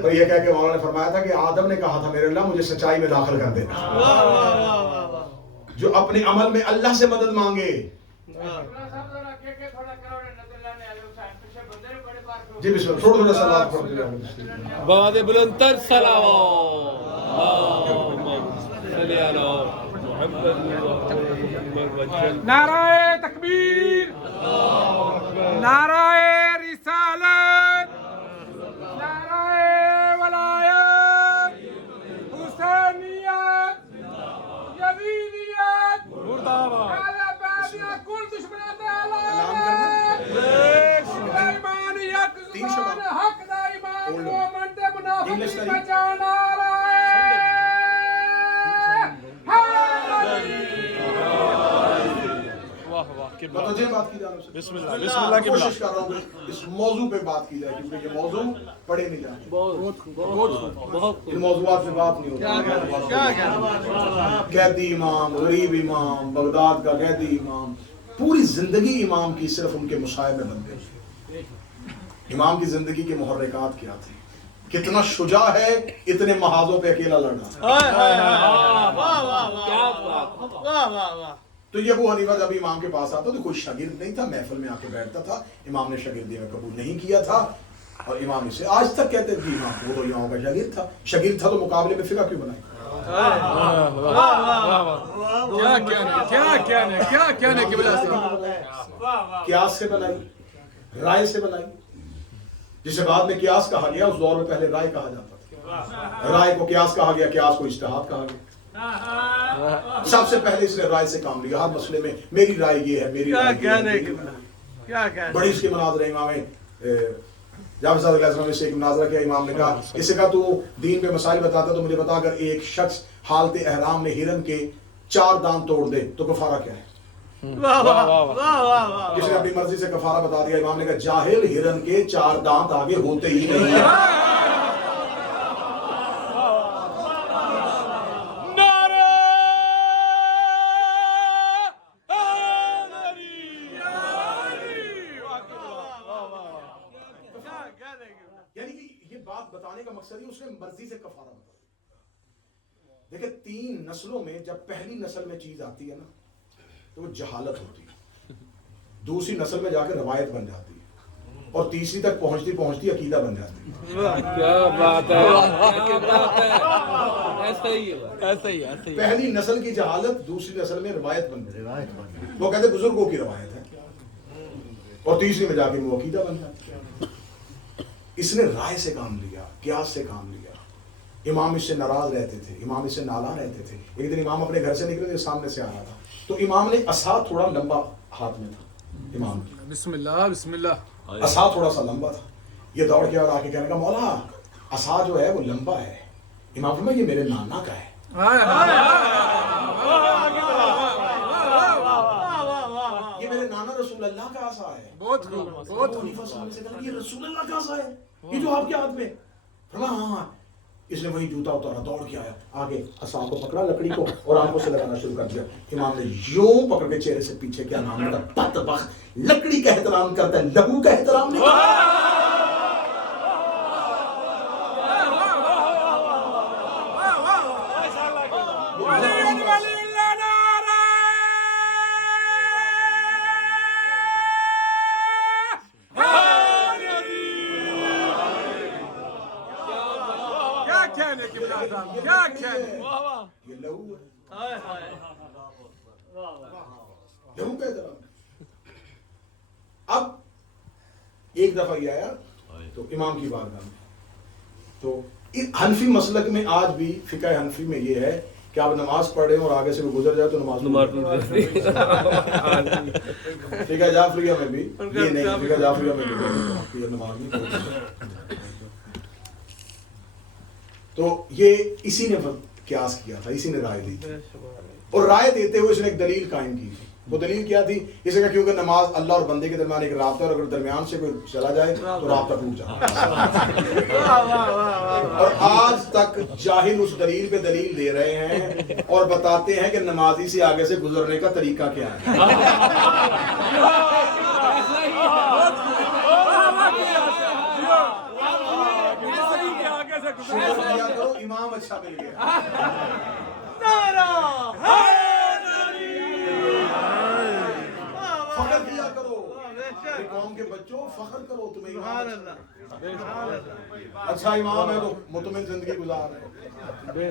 اور یہ کہہ کے مولانا نے فرمایا تھا کہ آدم نے کہا تھا میرے اللہ مجھے سچائی میں داخل کر دینا. جو اپنے عمل میں اللہ سے مدد مانگے. جی بسم اللہ, تھوڑا صلوات پڑھ دیجیے. بہت بلند تر صلوات. نعرہ تکبیر, نعرہ رسالت, نعرہ ولایت, حسینیت, یزیدیت, کل دشمنان ایمانیت, زبان حق دا ایمان مومن دے منافق بچانا. متوجہ بات کی جائے بسم اللہ کوشش کر رہا ہوں اس موضوع پہ بات کی جائے کیونکہ یہ موضوع پڑھے نہیں جاتے ان موضوعات پہ بات نہیں ہوتی قیدی امام غریب امام بغداد کا قیدی امام پوری زندگی امام کی صرف ان کے مصائب میں بن گئی امام کی زندگی کے محرکات کیا تھے کتنا شجاع ہے اتنے محاذوں پہ اکیلا لڑنا تو یہ ابو حنیفہ جب امام کے پاس آتا تو کوئی شاگرد نہیں تھا محفل میں آ کے بیٹھتا تھا امام نے شاگردی میں قبول نہیں کیا تھا اور امام اسے آج تک کہتے تھے امام وہ تو امام کا شاگرد تھا تو مقابلے میں فقہ کیوں بنائی قیاس سے بنائی رائے سے بنائی جسے بعد میں قیاس کہا گیا اس دور میں پہلے رائے کہا جاتا تھا رائے کو قیاس کہا گیا قیاس کو اجتہاد کہا گیا سب سے پہلے اس نے رائے سے کام لیا ہر مسئلے میں میری رائے یہ ہے میری رائے بڑی اس کے مناظرے امام جعفر صادق علیہ السلام نے سے ایک مناظرہ کیا امام نے کہا اس سے کہا تو دین پہ مسائل بتاتا تو مجھے بتا اگر ایک شخص حالت احرام میں ہرن کے 4 دانت توڑ دے تو کفارہ کیا ہے کسی نے اپنی مرضی سے کفارہ بتا دیا امام نے کہا جاہل ہرن کے 4 دانت آگے ہوتے ہی نہیں ہیں یعنی کہ یہ بات بتانے کا مقصد ہی اس نے مرضی سے کفارہ بتا دیکھیں 3 نسلوں میں جب پہلی نسل میں چیز آتی ہے نا تو وہ جہالت ہوتی ہے دوسری نسل میں جا کے روایت بن جاتی ہے اور تیسری تک پہنچتی پہنچتی عقیدہ بن جاتی ہے کیا بات ہے ایسا ہی پہلی نسل کی جہالت دوسری نسل میں روایت بن جاتی ہے وہ کہتے ہیں بزرگوں کی روایت ہے اور تیسری میں جا کے وہ عقیدہ بن جاتی ہے اس نے رائے سے کام لیا قیاس سے کام لیا امام اس سے ناراض رہتے تھے امام اس سے نالاں رہتے تھے ایک دن امام اپنے گھر سے نکلے تھے سامنے سے آ رہا تھا تو امام نے عصا تھوڑا لمبا ہاتھ میں تھا امام کی بسم اللہ عصا تھوڑا سا لمبا تھا یہ دوڑ کے اور آ کے کہنے کا مولا عصا جو ہے وہ لمبا ہے امام فرمایا یہ میرے نانا کا ہے یہ میرے نانا رسول اللہ کا عصا ہے بہت خوب بہت حنیفہ صاحب سے کہا یہ رسول اللہ کا عصا ہے یہ جو آپ کے ہاتھ میں فرمایا ہاں اس نے وہی جوتا اتارا دوڑ کے آیا آگے عصا کو پکڑا لکڑی کو اور آنکھوں سے لگانا شروع کر دیا امام نے یوں پکڑ کے چہرے سے پیچھے کیا نام لگا بدبخت لکڑی کا احترام کرتا ہے لہو کا احترام نہیں کرتا یہ لہو ہے لہو کا احترام اب ایک دفعہ یہ آیا تو امام کی بارگاہ میں تو حنفی مسلک میں آج بھی فقہ حنفی میں یہ ہے کہ آپ نماز پڑھ رہے ہیں اور آگے سے کوئی گزر جائے تو نماز فقہ جعفریہ میں بھی یہ نہیں فقہ جعفریہ میں بھی نماز نہیں پڑھتے تو یہ اسی نے قیاس کیا تھا اسی نے رائے دی تھی اور رائے دیتے ہوئے اس نے ایک دلیل قائم کی تھی وہ دلیل کیا تھی اس لیے کیونکہ نماز اللہ اور بندے کے درمیان ایک رابطہ ہے اور اگر درمیان سے کوئی چلا جائے تو رابطہ ٹوٹ جاتا اور آج تک جاہل اس دلیل پہ دلیل دے رہے ہیں اور بتاتے ہیں کہ نمازی سے آگے سے گزرنے کا طریقہ کیا ہے امام اچھا مل گیا فخر کیا کرو قوم کے بچوں فخر کرو تمہیں اچھا امام ہے تو مطمئن زندگی گزار رہے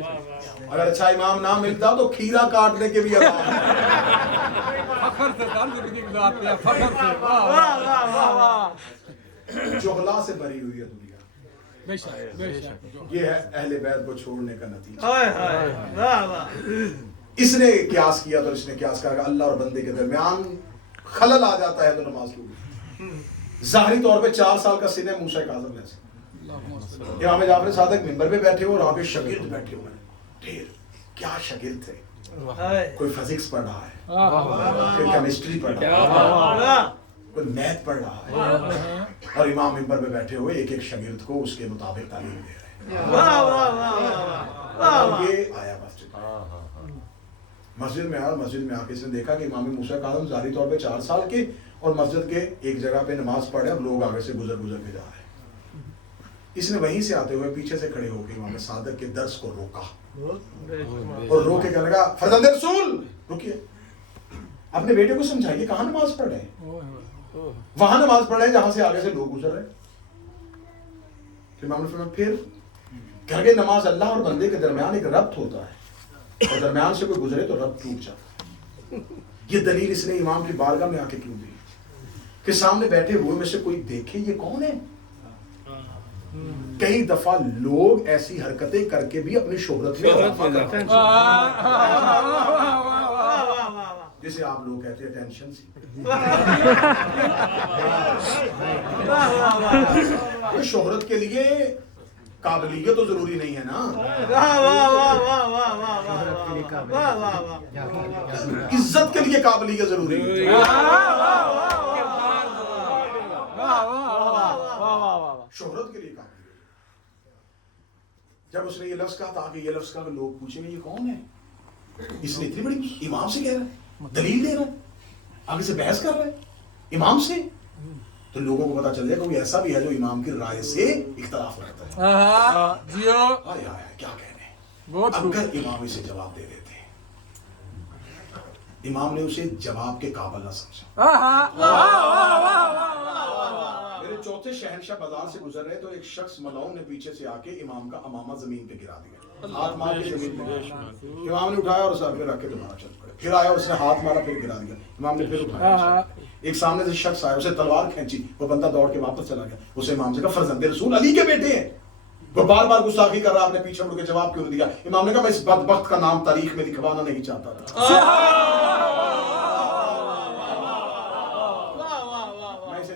اگر اچھا امام نہ ملتا تو کھیرا کاٹنے کے بھی جہلا سے بھری ہوئی ہے دنیا یہ ہے اہل بیت کو چھوڑنے کا نتیجہ اس نے قیاس کیا تو اس نے قیاس کہا کہ اللہ اور بندے کے درمیان خلل آ جاتا ہے تو نماز ٹوٹتی ظاہری طور پہ 4 سال کا سن ہے موسیٰ کاظم جیسے امام جعفر صادق منبر پہ بیٹھے ہو اور وہاں پہ شاگرد بیٹھے ہوئے ہیں ڈھیر کیا شاگرد تھے کوئی فزکس پڑھ رہا ہے, کوئی کیمسٹری پڑھ رہا ہے, کوئی میتھ پڑھ رہا ہے, اور امام منبر پہ بیٹھے ہوئے ایک ایک شاگرد کو اس کے مطابق تعلیم دے رہے ہیں. یہ آیا مسجد میں آیا, مسجد میں آ کے اس نے دیکھا کہ امام موسیٰ کاظم ظاہری طور پہ 4 سال کے اور مسجد کے ایک جگہ پہ نماز پڑھ رہے ہیں, اب لوگ آگے سے گزر گزر کے جا رہے ہیں. اس نے وہیں سے آتے ہوئے پیچھے سے کھڑے ہو کے امام صادق کے درس کو روکا اور رو کے کہنے لگا, فرزند رسول رکیے, اپنے بیٹے کو سمجھائیے کہاں نماز پڑھ رہے ہیں, وہاں نماز پڑھ رہے ہیں جہاں سے آگے سے لوگ گزر رہے ہیں. امام نے فرمایا پھر کہہ کہ نماز اللہ اور بندے کے درمیان ایک ربط ہوتا ہے, اور درمیان سے کوئی گزرے تو ربط ٹوٹ جاتا ہے. یہ دلیل اس نے امام کی بارگاہ میں آ کے کیوں دی کہ سامنے بیٹھے ہوئے میں سے کوئی دیکھے یہ کون ہے. کئی دفعہ لوگ ایسی حرکتیں کر کے بھی اپنی شہرت میں اضافہ کرتے ہیں, جسے آپ لوگ کہتے ہیں ٹینشن سی. شہرت کے لیے قابلیت تو ضروری نہیں ہے نا, عزت کے لیے قابلیت ضروری ہے. شہرت کے لیے قابلیت. جب اس نے یہ لفظ کہا تاکہ یہ لفظ کہا کہ لوگ پوچھیں گے یہ کون ہے, اس نے اتنی بڑی امام سے کہہ رہا ہے, دلیل دے رہا ہے, آگے سے بحث کر رہا ہے امام سے, تو لوگوں کو پتا چل جائے کوئی ایسا بھی ہے جو امام کی رائے سے اختلاف رکھتا ہے. کیا کہنے, اگر امام اسے جواب دے دیتے, امام نے اسے جواب کے قابل نہ سمجھا. میرے چوتھے شہنشاہ بازار سے گزر رہے تو ایک شخص ملعون نے پیچھے سے آ کے امام کا امامہ زمین پہ گرا دیا, ہاتھ مار کے زمین پہ گرا. امام نے اٹھایا اور سر پہ رکھ کے دوبارہ چل پڑے. پھر آیا, اس نے ہاتھ مارا, پھر گرا دیا. امام نے پھر اٹھایا. ایک سامنے سے شخص آیا, اسے تلوار کھینچی, وہ بندہ دوڑ کے واپس چلا گیا. اسے امام سے کہا فرزند رسول علی کے بیٹے ہیں. وہ بار بار گستاخی کر رہا, آپ نے پیچھے مڑ کے جواب کیوں نہیں دیا. امام نے کہا میں اس بدبخت کا نام تاریخ میں لکھوانا نہیں چاہتا تھا.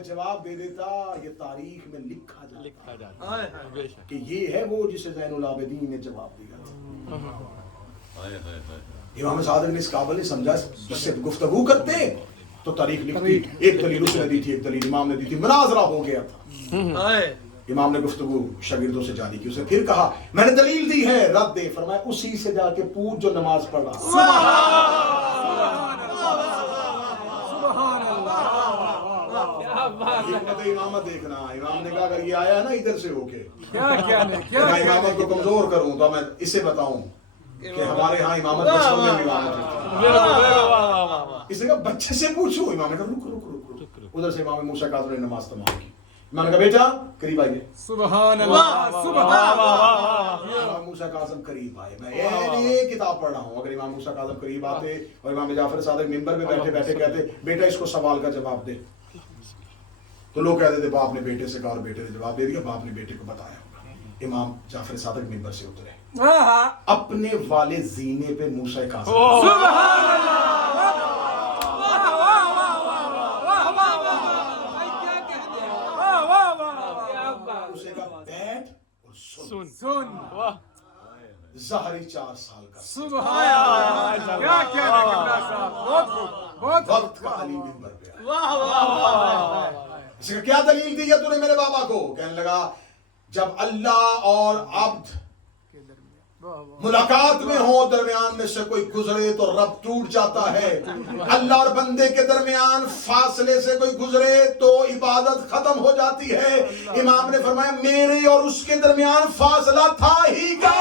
جواب دے دیتا, یہ تاریخ میں لکھا جاتا کہ یہ ہے وہ جسے زین العابدین نے جواب دیا تھا. امام صادق نے اس قابل نہیں سمجھا, جس سے گفتگو کرتے تو تاریخ لکھتی. ایک دلیل اس نے دی تھی, ایک دلیل امام نے دی تھی, مناظرہ ہو گیا تھا. امام نے گفتگو شاگردوں سے جاری کی. اس نے پھر کہا میں نے دلیل دی ہے, رد دے. فرمایا اسی سے جا کے پوچھ جو نماز پڑھ رہا. امامت دیکھنا. امام نے کہا اگر یہ آیا نا ادھر سے ہو کے, میں امامت کو کمزور کروں تو میں اسے بتاؤں کہ ہمارے ہاں امامت بچوں میں امامت ہے. اس نے کہا بچے سے پوچھو. امام نے کہا رک رک رک رک. ادھر سے امام موسیٰ کاظم نے نماز تمام کی. امام نے کہا بیٹا قریب آئیے. سبحان اللہ, سبحان اللہ. امام موسیٰ کاظم قریب آئے. میں یہ کتاب پڑھ رہا ہوں. اگر امام موسیٰ کاظم قریب آتے اور امام جعفر صادق منبر پہ بیٹھے بیٹھے کہتے بیٹا اس کو سوال کا جواب دے, تو لوگ کہتے تھے باپ نے بیٹے سے کہا اور بیٹے نے جواب دے دیا, باپ نے بیٹے کو بتایا ہوگا. امام جعفر صادق منبر سے اترے, اپنے والے زینے پہ موسیٰ کاظم. سبحان اللہ. اسے کہا بیٹھ اور سن. ظاہری 4 سال کا. سبحان اللہ. کیا کہنے وقت کا علی منبر پہ آیا. اس نے کیا دلیل دی ہے تو نے میرے بابا کو. کہنے لگا جب اللہ اور عبد ملاقات میں ہو, درمیان میں سے کوئی گزرے تو رب ٹوٹ جاتا ہے. اللہ اور بندے کے درمیان فاصلے سے کوئی گزرے تو عبادت ختم ہو جاتی ہے. امام نے فرمایا میرے اور اس کے درمیان فاصلہ تھا ہی کیا.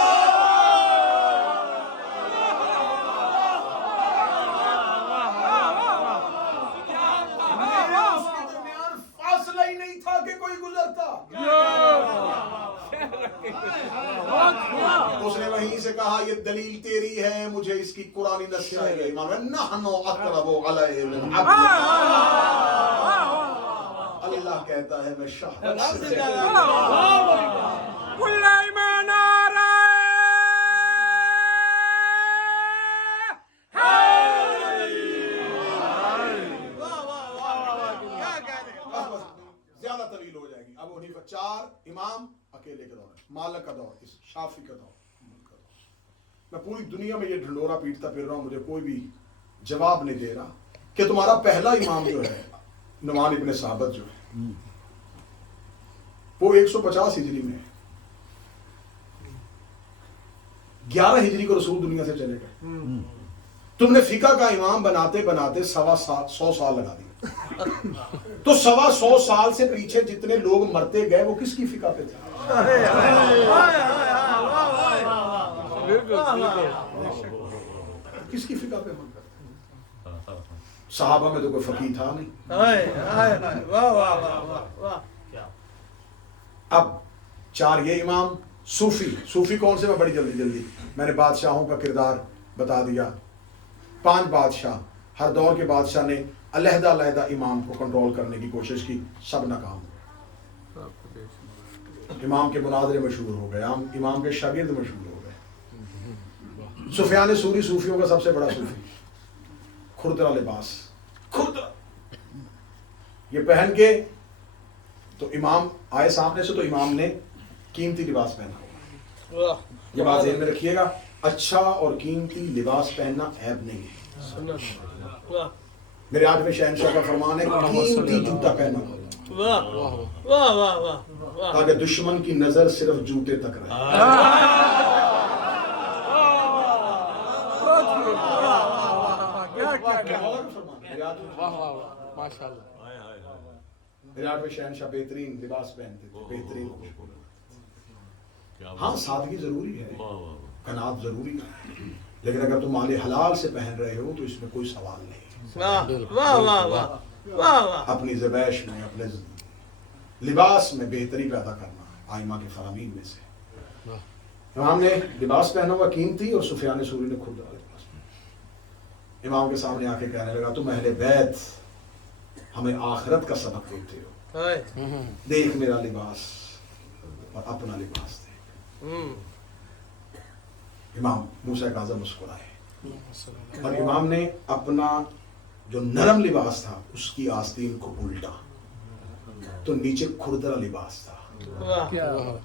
اس نے وہیں سے کہا یہ دلیل تیری ہے, مجھے اس کی قرآنی نص چاہیے. امام نے نحن اقرب علیہ من حبل. اللہ کہتا ہے میں شہادت سے کل ایمان زیادہ طویل ہو جائے گی. ابو حنیفہ 4 امام اکیلے کا دور, مالک کا دور, شافعی کا دور. میں پوری دنیا میں یہ ڈھنڈورا پیٹتا پھر رہا ہوں, مجھے کوئی بھی جواب نہیں دے رہا کہ تمہارا پہلا امام جو ہے نعمان ابن ثابت جو ہے وہ 150 ہجری میں ہے. 11 ہجری کو رسول دنیا سے چلے گئے. تم نے فقہ کا امام بناتے بناتے 100 سال لگا دیے. تو 100 سال سے پیچھے جتنے لوگ مرتے گئے وہ کس کی فقہ پہ تھے؟ کس کی فقہ پہ عمل کرتے ہیں؟ صحابہ میں تو کوئی فقیہ تھا نہیں. اب 4 یہ امام. صوفی کون سے؟ میں بڑی جلدی میں نے بادشاہوں کا کردار بتا دیا. 5 بادشاہ, ہر دور کے بادشاہ نے علیحدہ امام کو کنٹرول کرنے کی کوشش کی, سب ناکام. امام کے مناظرے مشہور ہو گئے, امام کے شاگرد مشہور ہو گئے. سفیان ثوری صوفیوں کا سب سے بڑا صوفی, کھردرا لباس, کھردرا یہ پہن کے تو امام آئے سامنے سے تو امام نے قیمتی لباس پہنا ہوا. یہ بات ذہن میں رکھیے گا, اچھا اور قیمتی لباس پہننا عیب نہیں ہے. میرے آنکھ میں شہنشاہ کا فرمان ہے قیمتی جوتا پہنا تاکہ دشمن کی نظر صرف جوتے تک رہے. میرے آنکھ میں شہنشاہ بہترین لباس پہنتے تھے, بہترین. ہاں سادگی ضروری ہے, قناعت ضروری ہے, لیکن اگر تم مال حلال سے پہن رہے ہو تو اس میں کوئی سوال نہیں. اپنی زبیش میں, اپنے لباس میں بہتری پیدا کرنا آئمہ کے فرامین میں سے. امام نے لباس پہنا ہوا قیمتی, اور سفیان ثوری نے خود لباس پہنا. امام کے سامنے آ کے کہنے لگا تم اہل بیت ہمیں آخرت کا سبق دیتے ہو, دیکھ میرا لباس اور اپنا لباس دیکھ. امام موسیٰ کاظم مسکرائے اور امام نے اپنا جو نرم لباس تھا اس کی آستین کو الٹا تو نیچے کھردرا لباس تھا.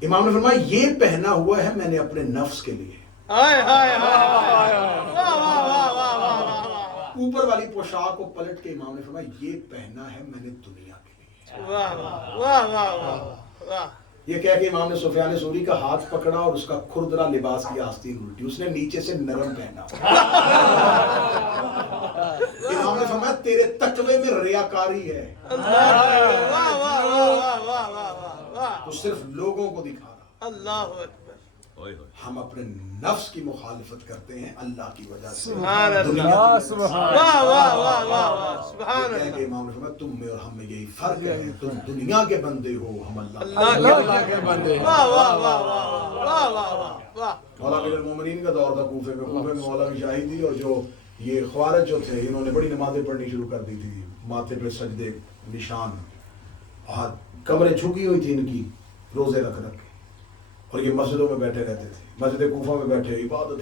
امام نے فرمایا یہ پہنا ہوا ہے میں نے اپنے نفس کے لیے, اوپر والی پوشاک کو پلٹ کے امام نے فرمایا یہ پہنا ہے میں نے دنیا کے لیے. یہ کہہ کہ امام نے سفیان ثوری کا ہاتھ پکڑا اور اس کا کھردرا لباس کی آستین الٹی, اس نے نیچے سے نرم پہنا. امام نے فرمایا تیرے تقوی میں ریاکاری ہے, تو صرف لوگوں کو دکھا رہا. ہم اپنے نفس کی مخالفت کرتے ہیں اللہ کی وجہ سے. امام نے فرمایا تم میں اور ہم میں یہی فرق ہے, تم دنیا کے بندے ہو, ہم اللہ کے بندے. مولا امیر المومنین کا دور تھا کوفے میں مولا کی شاہی تھی, اور جو یہ خوارج جو تھے انہوں نے بڑی نمازیں پڑھنی شروع کر دی تھی, ماتھے پہ سجدے نشان, اور کمریں جھکی ہوئی تھی ان کی روزے رکھ رکھ کے, اور یہ مسجدوں میں بیٹھے رہتے تھے. مسجد کوفہ میں بیٹھے عبادت.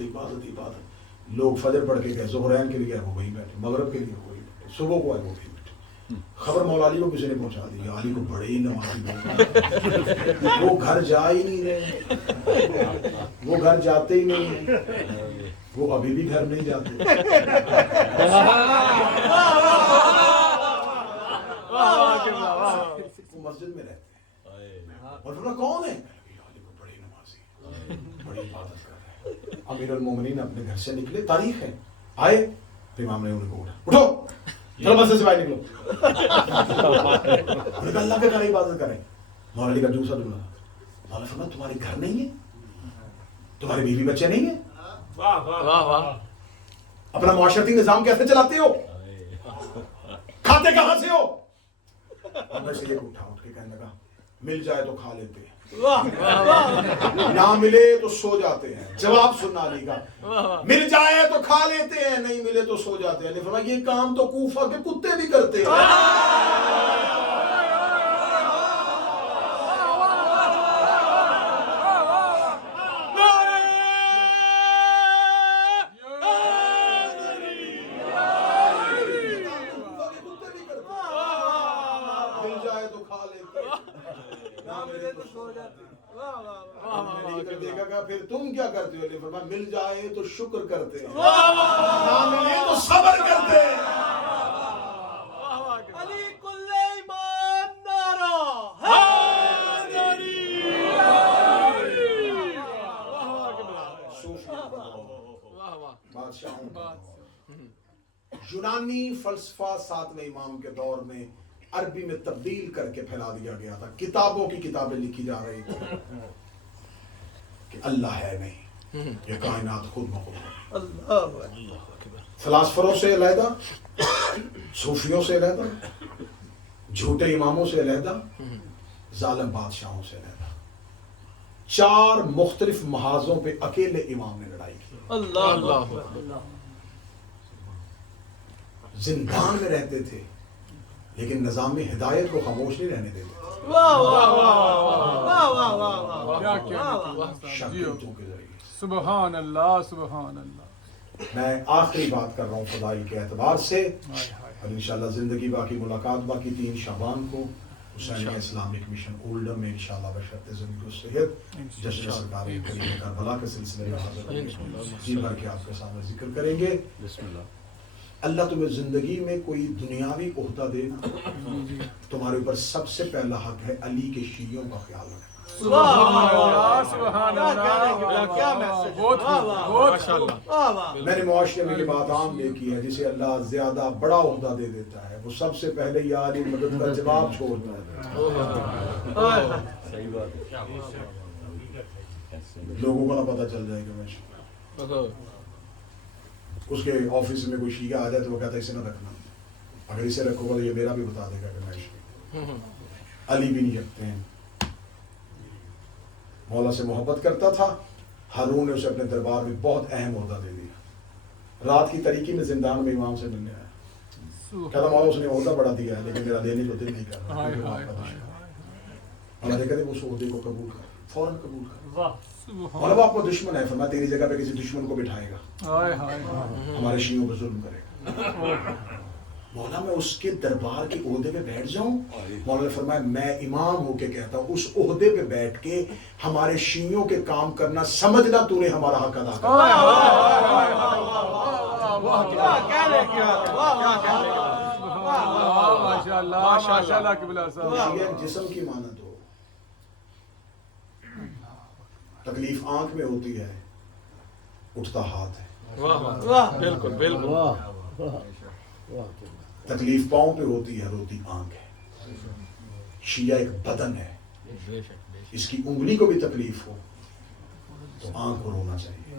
لوگ فجر پڑھ کے گئے, ظہرین کے لیے وہ وہیں بیٹھے, مغرب کے لیے وہی بیٹھے, صبح کو آئے وہ وہیں بیٹھے. خبر مولا علی کو کسی نے پہنچا دی, علی کو بڑے ہی نمازی, وہ گھر جا ہی نہیں رہے, وہ گھر جاتے ہی نہیں ہیں, وہ ابھی بھی گھر نہیں جاتے. وہ مسجد میں رہتے ہیں. اور انہوں نے کون ہے؟ علی کو بڑے نمازی, بڑی عبادت کر رہے ہیں. امیر المومنین اپنے گھر سے نکلے, تاریخ ہے, آئے تو امام نے انہیں کو اٹھو چلو مسجد سے باہر نکلو. انہوں نے اللہ کے گھر عبادت کریں. مولا علی کا دوسرا دولہا, مولا فرمایا تمہارے گھر نہیں ہے, تمہارے بیوی بچے نہیں ہیں, اپنا معاشرتی نظام کیسے چلاتے ہو, کھاتے کہاں سے ہو؟ اور میں سے یہ اٹھ کے کہنے لگا مل جائے تو کھا لیتے ہیں, نہ ملے تو سو جاتے ہیں. جواب سننا علی کا, مل جائے تو کھا لیتے ہیں, نہیں ملے تو سو جاتے ہیں. فرمایا یہ کام تو کوفہ کے کتے بھی کرتے ہیں. کی طرف دیکھا کہ پھر تم کیا کرتے ہو؟ نے فرمایا مل جائے تو شکر کرتے ہیں، نہ ملے تو صبر کرتے ہیں۔ علی کل ایمان نارا بادشاہوں یونانی فلسفہ 7ویں امام کے دور میں عربی میں تبدیل کر کے پھیلا دیا گیا تھا، کتابوں کی کتابیں لکھی جا رہی تھی کہ اللہ ہے نہیں، یہ کائنات خود بخود ہے۔ فلاسفروں سے علیحدہ، صوفیوں سے علیحدہ، جھوٹے اماموں سے علیحدہ، ظالم بادشاہوں سے علیحدہ، 4 مختلف محاذوں پہ اکیلے امام نے لڑائی کی۔ اللہ زندان میں رہتے تھے لیکن نظام ہدایت کو خاموش نہیں رہنے دیتے، واہ واہ واہ واہ واہ واہ کیا کیا شرکتوں کے ذریعے۔ سبحان اللہ سبحان اللہ۔ میں آخری بات کر رہا ہوں خدائی کے اعتبار سے، اور انشاءاللہ زندگی باقی، ملاقات باقی 3 شعبان کو حسینیہ اسلامک مشن اولڈم میں انشاءاللہ بشرط زندگی و صحت جشن سرکار کریم کربلا کے سلسلے میں حاضر ہوں گے، جی بھر کے آپ کے سامنے ذکر کریں گے۔ اللہ تمہیں زندگی میں کوئی دنیاوی عہدہ دے نا، تمہارے اوپر سب سے پہلا حق ہے علی کے شیعوں کا خیال رکھنا۔ سبحان اللہ سبحان اللہ، کیا میسج، بہت بہت واہ واہ۔ میں نے معاشرے میں یہ بات عام دیکھی ہے، جسے اللہ زیادہ بڑا عہدہ دے دیتا ہے وہ سب سے پہلے یا علی مدد کا جواب چھوڑتا ہے۔ لوگوں کو نہ پتہ چل جائے کہ میں اس کے آفس میں کوئی شیعہ آ جائے تو وہ کہتا ہے اسے نہ رکھنا، اگر اسے رکھو گا تو یہ میرا بھی بتا دے گا کہ میں شیعہ۔ علی بھی نہیں رکھتے ہیں، مولا سے محبت کرتا تھا، ہارون نے اسے اپنے دربار میں بہت اہم عہدہ دے دیا۔ رات کی تاریکی میں زندان میں امام سے ملنے آیا، کہتا مولا اس نے عہدہ بڑا دیا ہے لیکن میرا دینے کو دل نہیں کر رہا، کیونکہ وہ آپ کا دشمن ہے۔ مولا کہتے ہیں اس عہدے کو قبول کر، فوراً قبول کر۔ مولا وہ آپ کو دشمن ہے، فرمایا تیری جگہ پہ کسی دشمن کو بٹھائے گا، ہمارے شیعوں پر ظلم کرے گا۔ مولا میں اس کے دربار کے عہدے پہ بیٹھ جاؤں؟ مولا نے فرمایا میں امام ہو کے کہتا ہوں اس عہدے پہ بیٹھ کے ہمارے شیعوں کے کام کرنا سمجھنا تو نے ہمارا حق ادا کر۔ ماشاء اللہ قبلہ صاحب۔ شیعہ جسم کی مانند ہو، تکلیف آنکھ میں ہوتی ہے، اٹھتا ہاتھ ہے، بالکل بالکل۔ تکلیف پاؤں پہ ہوتی ہے، روتی آنکھ ہے۔ شیعہ ایک بدن ہے، اس کی انگلی کو بھی تکلیف ہو تو آنکھ کو رونا چاہیے۔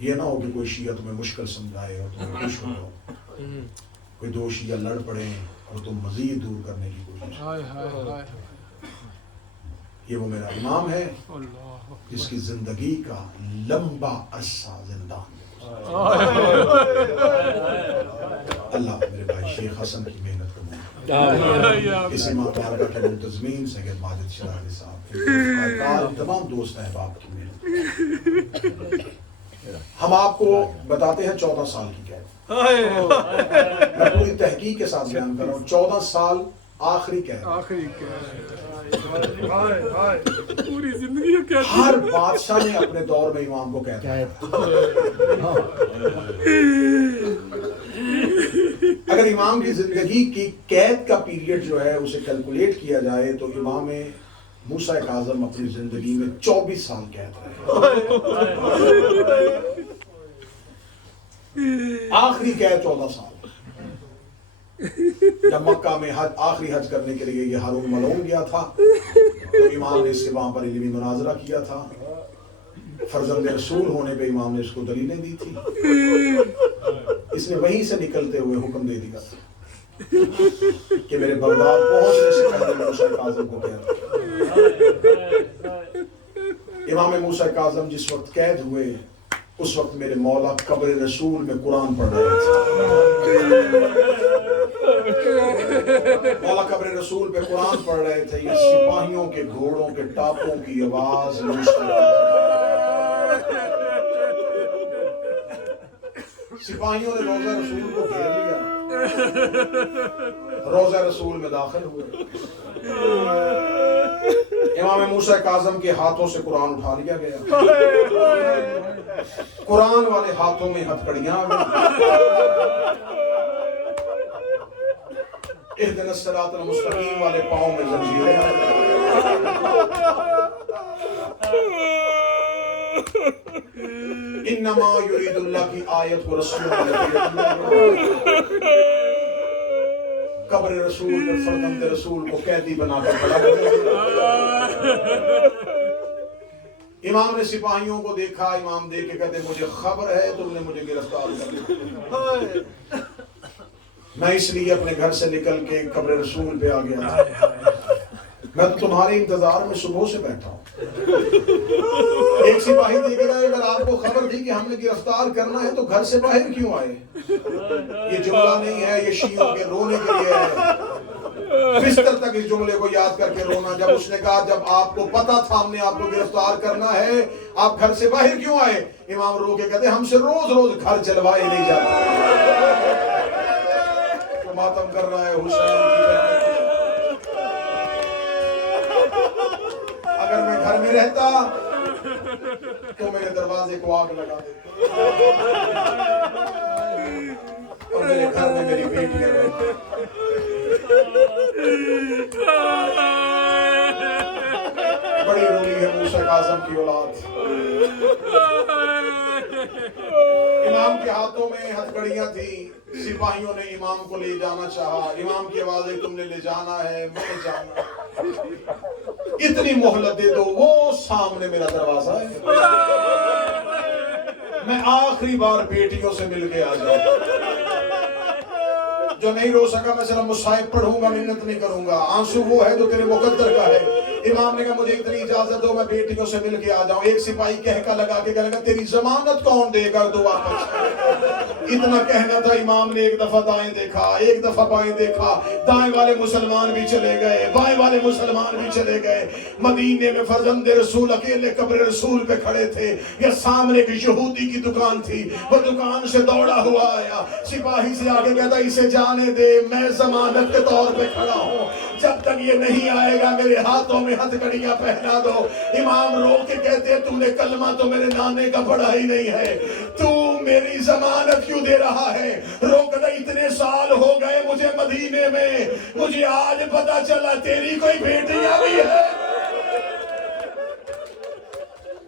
یہ نہ ہو کہ کوئی شیعہ تمہیں مشکل سمجھائے اور تمہیں خوش ہو، کوئی 2 شیعہ لڑ پڑے اور تم مزید دور کرنے کی کوشش کرو۔ یہ وہ میرا امام ہے جس کی زندگی کا لمبا عرصہ زندان میں، اللہ میرے بھائی شیخ حسن کی محنت کو اس امام بارگاہ کے منتظمین سید ماجد شراری صاحب، تمام دوست احباب کی محنت۔ ہم آپ کو بتاتے ہیں 14 سال کی قید، میں پوری تحقیق کے ساتھ بیان کر رہا ہوں، 14 سال آخری قید، آخری پوری زندگی کیا ہر بادشاہ نے اپنے دور میں امام کو قید کیا۔ اگر امام کی زندگی کی قید کا پیریڈ جو ہے اسے کیلکولیٹ کیا جائے تو امام موسیٰ کاظم اپنی زندگی میں 24 سال قید رہے، آخری قید 14 سال۔ جب مکہ میں آخری حج کرنے کے لیے یہ ہارون ملعون گیا تھا تو امام نے اس سے وہاں پر علمی مناظرہ کیا تھا، فرزند رسول ہونے پہ امام نے اس کو دلیلیں دی تھی، اس نے وہیں سے نکلتے ہوئے حکم دے دیا کہ میرے بغداد پہنچنے سے پہلے موسیٰ کاظم کو قید۔ امام موسیٰ کاظم جس وقت قید ہوئے اس وقت میرے مولا قبر رسول میں قرآن پڑھ رہے تھے، مولا قبر رسول پہ قرآن پڑھ رہے تھے، یہ سپاہیوں کے گھوڑوں کے ٹاپوں کی آواز سپاہیوں نے روزہ رسول کو گھیر لیا، روزہ رسول میں داخل ہوئے، امام موسیٰ کاظم کے ہاتھوں سے قرآن اٹھا لیا گیا. قرآن والے ہاتھوں میں ہتھکڑیاں آ گئی. اہدنا الصراط المستقیم والے پاؤں میں زنجیریں آ گئی. انما یرید اللہ کی آیت کو رسول قبر رسول میں فرزند رسول کو قیدی بنا کر کھڑا کر دیا. امام نے سپاہیوں کو دیکھا. امام دیکھ کے کہتے مجھے خبر ہے تم نے مجھے گرفتار کر لیا. میں اس لیے اپنے گھر سے نکل کے قبر رسول پہ آ گیا. میں تو تمہارے انتظار میں صبح سے بیٹھا ہوں. ایک سپاہی دیکھ رہا ہے اگر آپ کو خبر تھی کہ ہم نے گرفتار کرنا ہے تو گھر سے باہر کیوں آئے؟ یہ جملہ نہیں ہے، یہ شیعوں کے رونے کے لیے ہے. بستر تک اس جملے کو یاد کر کے رونا. جب اس نے کہا جب آپ کو پتا تھا ہم نے آپ کو گرفتار کرنا ہے آپ گھر سے باہر کیوں آئے؟ امام رو کے کہتے ہم سے روز روز گھر چلوائے نہیں جاتے. تو ماتم کر رہا ہے حسین کی. اگر میں گھر میں رہتا تو میرے دروازے کو آگ لگا دیتے اور میرے گھر میں میری بیٹیاں رہتی. بڑی روئی ہے موسیٰ کاظم کی اولاد. امام کے ہاتھوں میں ہتھکڑیاں تھیں. سپاہیوں نے امام کو لے جانا چاہا. امام کی آواز ہے تم نے لے جانا ہے میں جانا. اتنی مہلت دے دو. وہ سامنے میرا دروازہ ہے. میں آخری بار بیٹیوں سے مل کے آ جاؤں. جو نہیں رو سکا میں صرف مصائب پڑھوں گا منت نہیں کروں گا. آنسو وہ ہے جو تیرے مقدر کا ہے. امام نے کہا مجھے اتنی اجازت دو میں بیٹیوں سے مل کے آ جاؤں. ایک سپاہی کہکا لگا کے کہنے لگا تیری ضمانت کون دے گا دو واپس. اتنا کہنا تھا. امام نے ایک دفعہ دائیں دیکھا ایک دفعہ بائیں دیکھا. دائیں والے مسلمان بھی چلے گئے بائیں والے مسلمان بھی چلے گئے. مدینے میں فرزند رسول اکیلے قبر رسول پہ کھڑے تھے. یہ سامنے ایک یہودی کی دکان تھی. وہ دکان سے دوڑا ہوا آیا. سپاہی سے آگے کہتا اسے جانے دے میں ضمانت کے طور پہ کھڑا ہوں. جب تک یہ نہیں آئے گا میرے ہاتھوں میں ہتھکڑیاں پہنا دو. امام رو کے کہتے تو نے کلمہ تو میرے نانے کا پڑھا ہی نہیں ہے. تو میری ضمانت کیوں دے رہا ہے؟ روک دے اتنے سال ہو گئے مجھے مدینے میں. مجھے آج پتا چلا تیری کوئی بیٹیاں بھی ہے.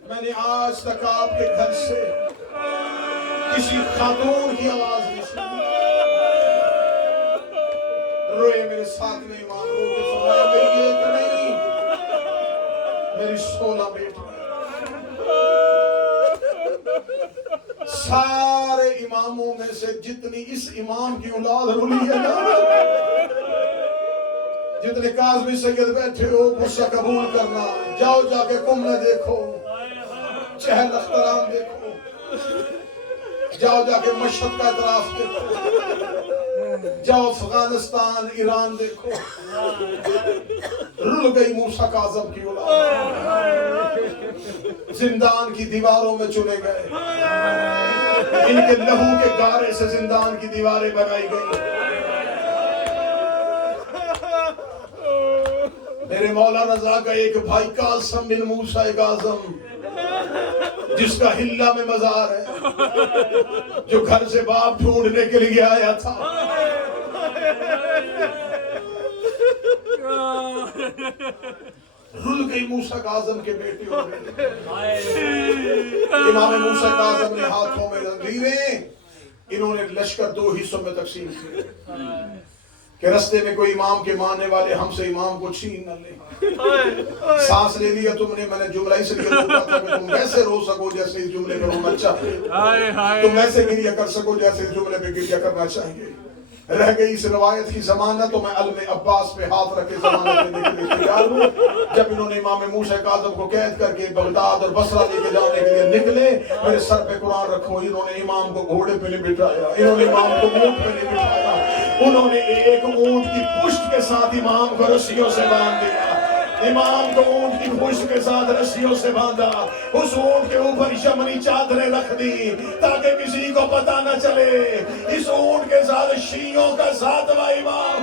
میں نے آج تک آپ کے گھر سے کسی خاتون کی آواز نہیں سنی. روئے میرے ساتھ میں امام رو کے فرمایا میری ایک نہیں میری 16 بیٹیاں. سارے اماموں میں سے جتنی اس امام کی اولاد رولی ہے نا جتنے کاظمی سید بیٹھے ہو غصہ قبول کرنا. جاؤ جا کے قمہ دیکھو چہل اخترام دیکھو. جاؤ جا کے مشہد کا اطراف دیکھو. جاؤ افغانستان ایران دیکھو. رل گئی موسیٰ کاظم کی اولاد. زندان کی دیواروں میں چنے گئے. ان کے لہو کے گارے سے زندان کی دیواریں بنائی گئی. میرے مولا رضا کا ایک بھائی قاسم بن موسیٰ کاظم جس کا ہلہ میں مزار ہے جو گھر سے باپ ڈھونڈنے کے لیے آیا تھا. رل گئی موسیٰ کاظم کے بیٹے ہو گئے. امام موسیٰ کاظم نے ہاتھوں میں زنجیریں. انہوں نے لشکر 2 حصوں میں تقسیم کیے کہ رستے میں کوئی امام کے ماننے والے ہم سے امام کو چھین نہ لیں. سانس لے لیا تم نے. میں نے جملہ اس لیے روکا تھا کہ تم ویسے رو سکو جیسے اس جملے میں رونا چاہتے. تم ویسے گریہ کر سکو جیسے اس جملے پہ گریہ کرنا چاہیے. رہ گئی اس روایت کی ضمانت تو میں علم عباس پہ ہاتھ رکھ کے ضمانت دینے کے لیے تیار ہوں. جب انہوں نے امام موسیٰ کاظم کو قید کر کے بغداد اور بصرہ لے کے جانے کے لیے نکلے میرے سر پہ قرآن رکھو. انہوں نے امام کو گھوڑے پہ نہیں بٹھایا. انہوں نے امام کو اونٹ پہ نہیں بٹھایا. انہوں نے ایک اونٹ کی پشت کے ساتھ امام کو رسیوں سے باندھ دیا. امام کو اونٹ کی پشت کے ساتھ رسیوں سے باندھا. اس اونٹ کے اوپر یمنی چادریں رکھ دی تاکہ کسی کو پتا نہ چلے. اس اونٹ کے ساتھ شیعوں کا 7واں امام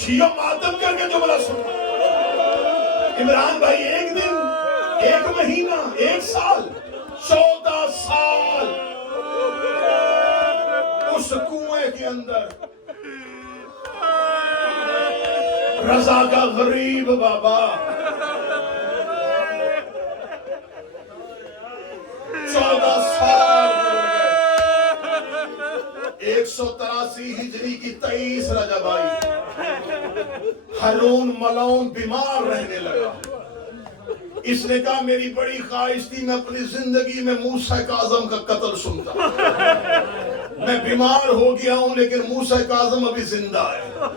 شیعہ ماتم کر کے جملہ سنا. عمران بھائی ایک دن، ایک مہینہ، ایک سال، 14 سال اس کنویں کے اندر رضا کا غریب بابا 14 سال 183 ہجری کی 23 رجب آئی. ہارون ملعون بیمار رہنے لگا. اس نے کہا میری بڑی خواہش تھی میں اپنی زندگی میں موسیٰ کاظم کا قتل سنتا. میں بیمار ہو گیا ہوں لیکن موسیٰ کاظم ابھی زندہ ہے.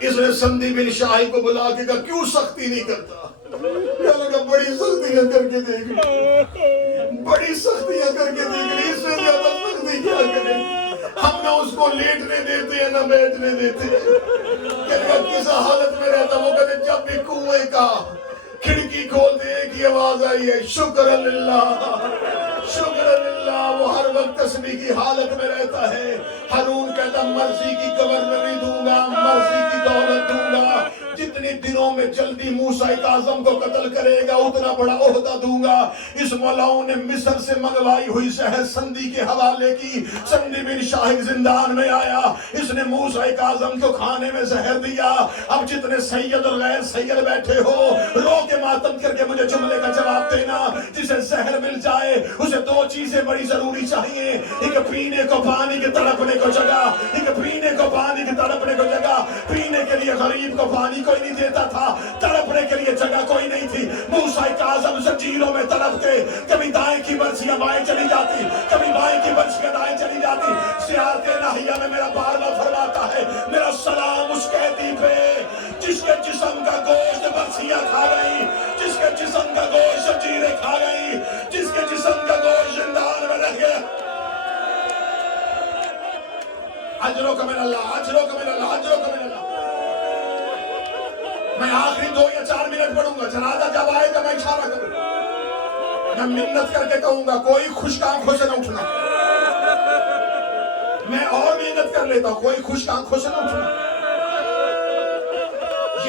اس نے سندی بن شاہی کو بلا کے کہا کیوں سختی نہیں کرتا؟ کہنے لگا بڑی سختیاں کر کے دیکھ لی، بڑی سختیاں کر کے دیکھ لی، اس سے زیادہ سختی کیا کریں؟ ہم نہ اس کو لیٹنے دیتے ہیں نہ بیٹھنے دیتے ہیں. کہنے لگا کس حالت میں رہتا؟ وہ کہتے جب بھی کنویں کا کھڑکی کھولتے ایک ہی آواز آئی ہے شکر اللہ شکر اللہ. وہ ہر وقت تسبیح کی حالت میں رہتا ہے. ہارون کہتا مرضی کی گورنری دوں گا، مرضی کی دولت دوں گا، جتنے دنوں میں جلدی موسیٰ کاظم کو قتل کرے گا اتنا بڑا عہدہ دوں گا. اس ملعون نے مصر سے منگوائی ہوئی شہر سندی کے حوالے کی. سندی بن شاہی زندان میں آیا، اس نے موسیٰ کاظم کو کھانے میں زہر دیا. اب جتنے سید اور غیر سید بیٹھے ہو رو کے ماتم کر کے مجھے جملے کا جواب دینا. جسے زہر مل جائے اسے دو چیزیں بڑی ضروری چاہیے، ایک پینے کو پانی کے تڑپنے کو جگہ، ایک پینے کو پانی کے تڑپنے کو جگہ. پینے کے لیے غریب کو پانی کوئی نہیں دیتا تھا، تڑپنے کے لیے جگہ کوئی نہیں تھی. موسیٰ کاظم زنجیروں میں تڑپ کے کبھی دائیں کی برچیاں بائیں چلی جاتی، کبھی بائیں کی برچیاں دائیں چلی جاتی. سیارت ناہیہ میں میرا بارما فرماتا ہے میرا سلام اس قیدی پہ جس کے جسم کا گوشت برچیاں کھا گئی، جس کے جسم کا گوشت زنجیریں کھا گئی، جس کے جسم کا گوشت زندان میں رہ گیا. اجروں کا من اللہ، اجروں کا من اللہ، اجروں کا من اللہ. میں آخری 2 یا 4 منٹ پڑھوں گا، جنازہ جب آئے گا میں اشارہ کروں گا. میں منت کر کے کہوں گا کوئی خوش آنکھوں سے نہ اٹھنا. میں اور محنت کر لیتا ہوں، کوئی خوش آنکھوں سے نہ اٹھنا.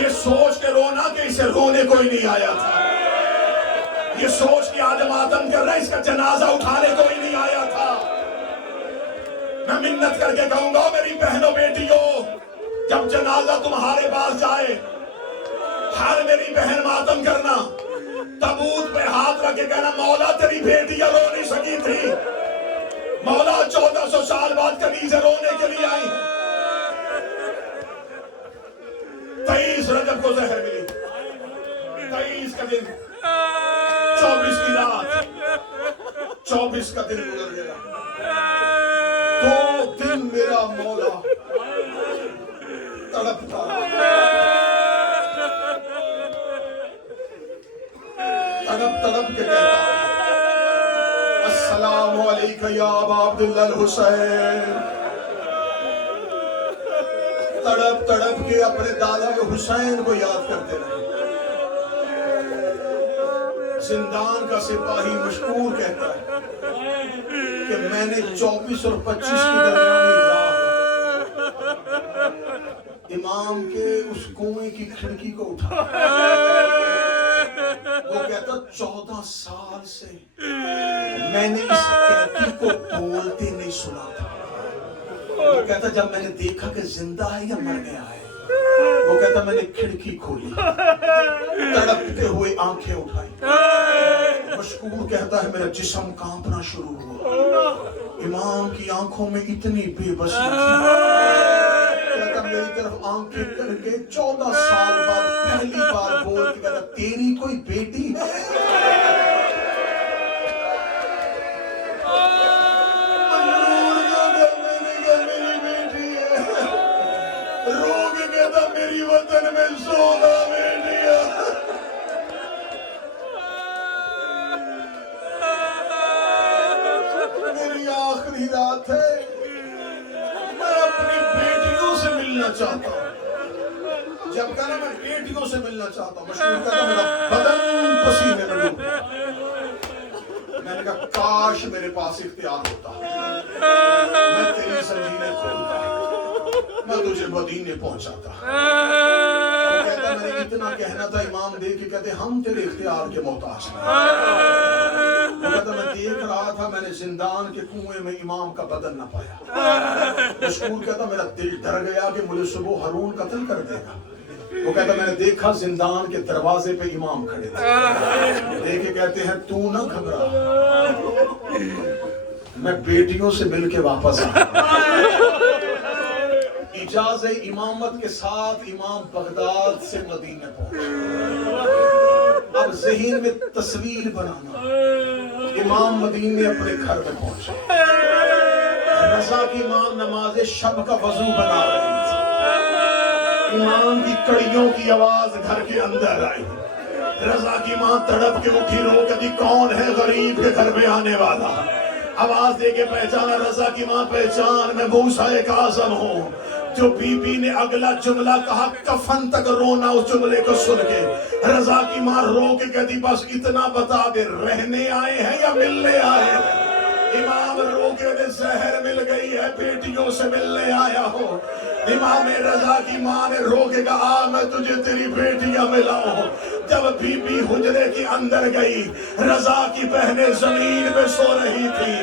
یہ سوچ کے رونا کہ اسے رونے کوئی نہیں آیا تھا. یہ سوچ کے آدم آدم کر رہا ہے اس کا جنازہ اٹھانے کوئی نہیں آیا تھا. میں منت کر کے کہوں گا میری بہنوں بیٹیوں جب جنازہ تمہارے پاس جائے ہر میری بہن ماتم کرنا، تابوت پہ ہاتھ رکھ کے کہنا مولا تیری بیٹیاں رو نہیں سکی تھی، مولا 1400 سال بعد کنیزیں رونے کے لیے آئی. 23 رجب کو زہر ملی، 23 کا دن، 24 کی رات، 24 کا دن گزر گیا. 2 دن میرا مولا تڑپتا تڑپ کے کہتا السلام علیکہ یا ابا عبداللہ الحسین. تڑپ کے اپنے دادا حسین کو یاد کرتے رہے. زندان کا سپاہی مشکور کہتا ہے کہ میں نے 24 اور 25 کی درمیانی رات امام کے اس کنویں کی کھڑکی کو اٹھا. وہ کہتا 14 سال سے میں نے اس قیدی کو بولتے نہیں سنا تھا. وہ کہتا جب میں نے دیکھا کہ زندہ ہے یا مر گیا ہے، وہ کہتا میں نے کھڑکی کھولی، تڑپتے ہوئے آنکھیں اٹھائی. مشکور کہتا ہے میرا جسم کانپنا شروع ہوا. امام کی آنکھوں میں اتنی بے بسی تھی. کہتا میری طرف آنکھیں کر کے 14 سال بعد پہلی بار بول کے کہتا تیری کوئی بیٹی ہے؟ میری وطن میں سونا بیٹیا. میری آخری رات ہے، میں اپنی بیٹیوں سے ملنا چاہتا ہوں. جب کہنا میں بیٹیوں سے ملنا چاہتا ہوں، مشکور کہتا میرا بدن پسینے میں ڈوب گیا. میں نے کہا کاش میرے پاس اختیار ہوتا، میں تیری زنجیریں کھولتا. میں تجھے مدینے پہنچاتا. وہ کہتا میں نے اتنا کہنا تھا امام دے کے کہتے ہم تیرے اختیار کے محتاج ہیں. وہ کہتا میں دیکھ رہا تھا میں نے زندان کے کنویں میں امام کا بدن نہ پایا. مشکور کہتا میرا دل ڈر گیا کہ مجھے صبح ہارون قتل کر دے گا. وہ کہتا میں نے دیکھا زندان کے دروازے پہ امام کھڑے تھے. دیکھے کہتے ہیں تو نہ گھبرا, میں بیٹیوں سے مل کے واپس آیا. اجازت امامت کے ساتھ امام بغداد سے مدینے پہنچے. اب ذہن میں تصویر بنانا, امام مدینے اپنے گھر میں پہنچے. رضا کی ماں نماز شب کا وضو بنا رہی تھی. امام کی کڑیوں کی آواز گھر کے اندر آئی. رضا کی ماں تڑپ کے اٹھی, رو کہتی کون ہے غریب کے گھر میں آنے والا. آواز دے کے پہچانا. رضا کی ماں پہچان, میں موسیٰ کاظم ہوں. جو بی بی نے اگلا جملہ کہا کفن تک رونا اس جملے کو سن کے. رضا کی ماں رو کے کہتی بس اتنا بتا دے رہنے آئے ہیں یا ملنے آئے ہیں. امام رو کے دے زہر مل گئی ہے بیٹیوں سے ملنے آیا ہو. امام رضا کی ماں نے رو کے کہا میں تجھے تیری بیٹیاں ملاؤں. جب بی بی حجرے کے اندر گئی, رضا کی بہنیں زمین پہ سو رہی تھی.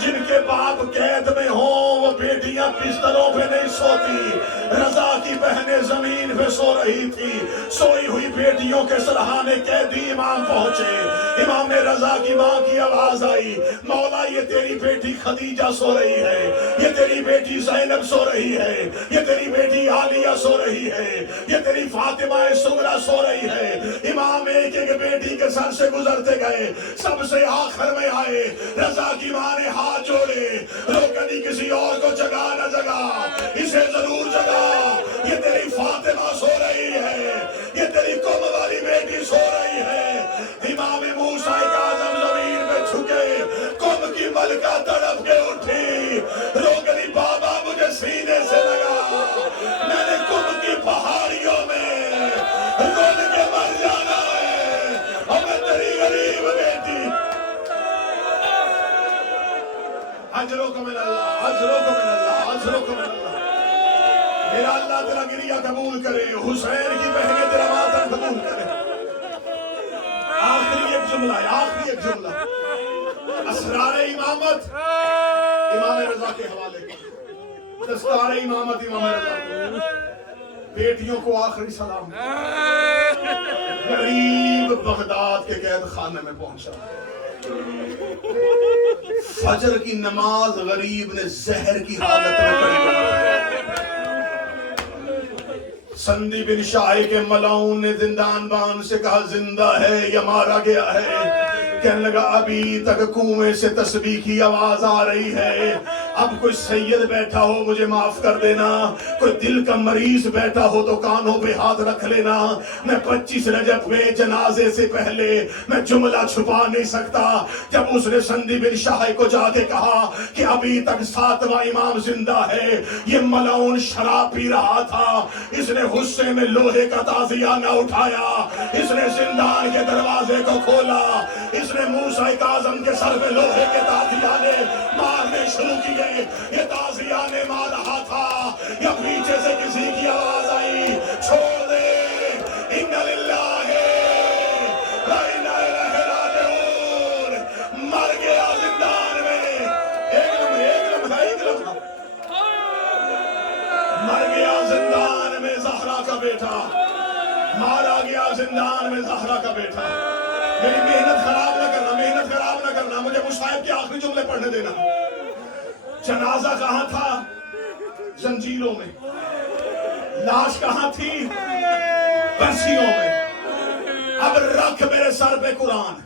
جن کے باپ قید میں ہوں وہ بیٹیاں بستروں پہ نہیں سوتی. رضا کی بہنیں زمین پہ سو رہی تھی. سوئی ہوئی بیٹیوں کے سرہانے قیدی امام پہنچے. امام رضا کی ماں کی آواز آئی, مولا یہ تیری بیٹی خدیجہ سو رہی ہے, یہ تیری بیٹی زینب سو رہی ہے, یہ تیری بیٹی عالیہ سو رہی ہے, یہ تیری فاطمہ سغرا سو رہی ہے. امام ایک ایک بیٹی کے سر سے گزرتے گئے, سب سے آخر میں آئے. رضا کی ماں نے ہاتھ جوڑے, رو کبھی کسی اور کو جگا نہ جگا, اسے ضرور جگا. یہ تیری فاطمہ سو رہی ہے, یہ تیری قم والی بیٹی سو رہی ہے. امام موسیٰ کاظم زمین میں جھکے, قم کی ملکہ تڑپ کے اٹھی, رو کبھی بابا مجھے سینے سے لگا, میں نے قم کی پہاڑیوں میں رول کے مر جانا ہے, اور میں تیری غریب بیٹی. اجرکم من اللہ, اجرکم من اللہ, اجرکم من اللہ. میرا اللہ تیرا گریہ قبول کرے, حسین کی بہنیں تیرا ماتم قبول کرے. آخری ایک جملہ ہے, آخری ایک جملہ. اسرار امامت امام رضا کے حوالے کا, دستار امامت امام رضا کو. بیٹیوں کو آخری سلام. غریب بغداد کے قید خانے میں پہنچا. فجر کی نماز غریب نے زہر کی حالت میں پڑھی. سندی بن شاہ کے ملاؤن نے زندان بان سے کہا زندہ ہے یا مارا گیا ہے. کہنے لگا ابھی تک کنویں سے تسبیح کی آواز آ رہی ہے. اب کوئی سید بیٹھا ہو مجھے معاف کر دینا, کوئی دل کا مریض بیٹھا ہو تو کانوں پہ ہاتھ رکھ لینا. میں 25 رجب میں جنازے سے پہلے میں جملہ چھپا نہیں سکتا. جب اس نے سندی بن شاہ کو جا کے کہا کہ ابھی تک 7واں امام زندہ ہے, یہ ملعون شراب پی رہا تھا, اس نے غصے میں لوہے کا تازیہ نہ اٹھایا, اس نے زندان کے دروازے کو کھولا, اس نے موسیٰ کاظم کے سر میں لوہے کے تازیانے مارنے شروع کیے. یہ تازیانے مار رہا تھا یا پیچھے سے کسی کی آواز آئی چھوڑ دے, ان للہ و انا الیہ راجعون. مر گیا زندان میں. ایک لمحہ مر گیا زندان میں زہرا کا بیٹا, مارا گیا زندان میں زہرا کا بیٹا. میری محنت خراب نہ کرنا, محنت خراب نہ کرنا, مجھے مصاحب کے آخری جملے پڑھنے دینا. جنازہ کہاں تھا؟ زنجیروں میں. لاش کہاں تھی؟ برسیوں میں. اب رکھ میرے سر پہ قرآن,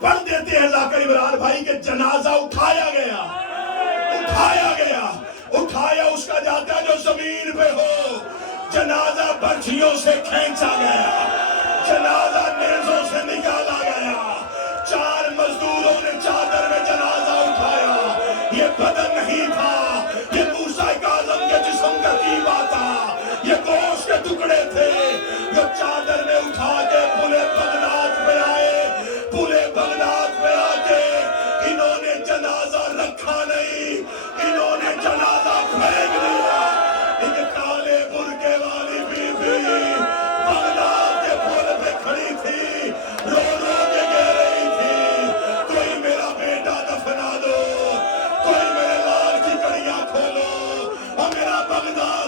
پڑھ دیتے ہیں ذاکر عمران بھائی کہ جنازہ اٹھایا گیا, اٹھایا گیا, اٹھایا اس کا جاتا ہے جو زمین پہ ہو. جنازہ برچھیوں سے کھینچا گیا, جنازہ نیزوں سے نکالا گیا. 4 مزدوروں نے چادر میں جنازہ اٹھایا. یہ بدن نہیں تھا, یہ موسیٰ کاظم کے جسم کا قیمہ تھا, یہ گوشت کے ٹکڑے تھے. جو چادر میں اٹھا کے پورے بغداد پہ آئے, پورے بغداد پہ آ کے انہوں نے جنازہ رکھا نہیں, انہوں نے جنازہ پھینک دیا. بغداد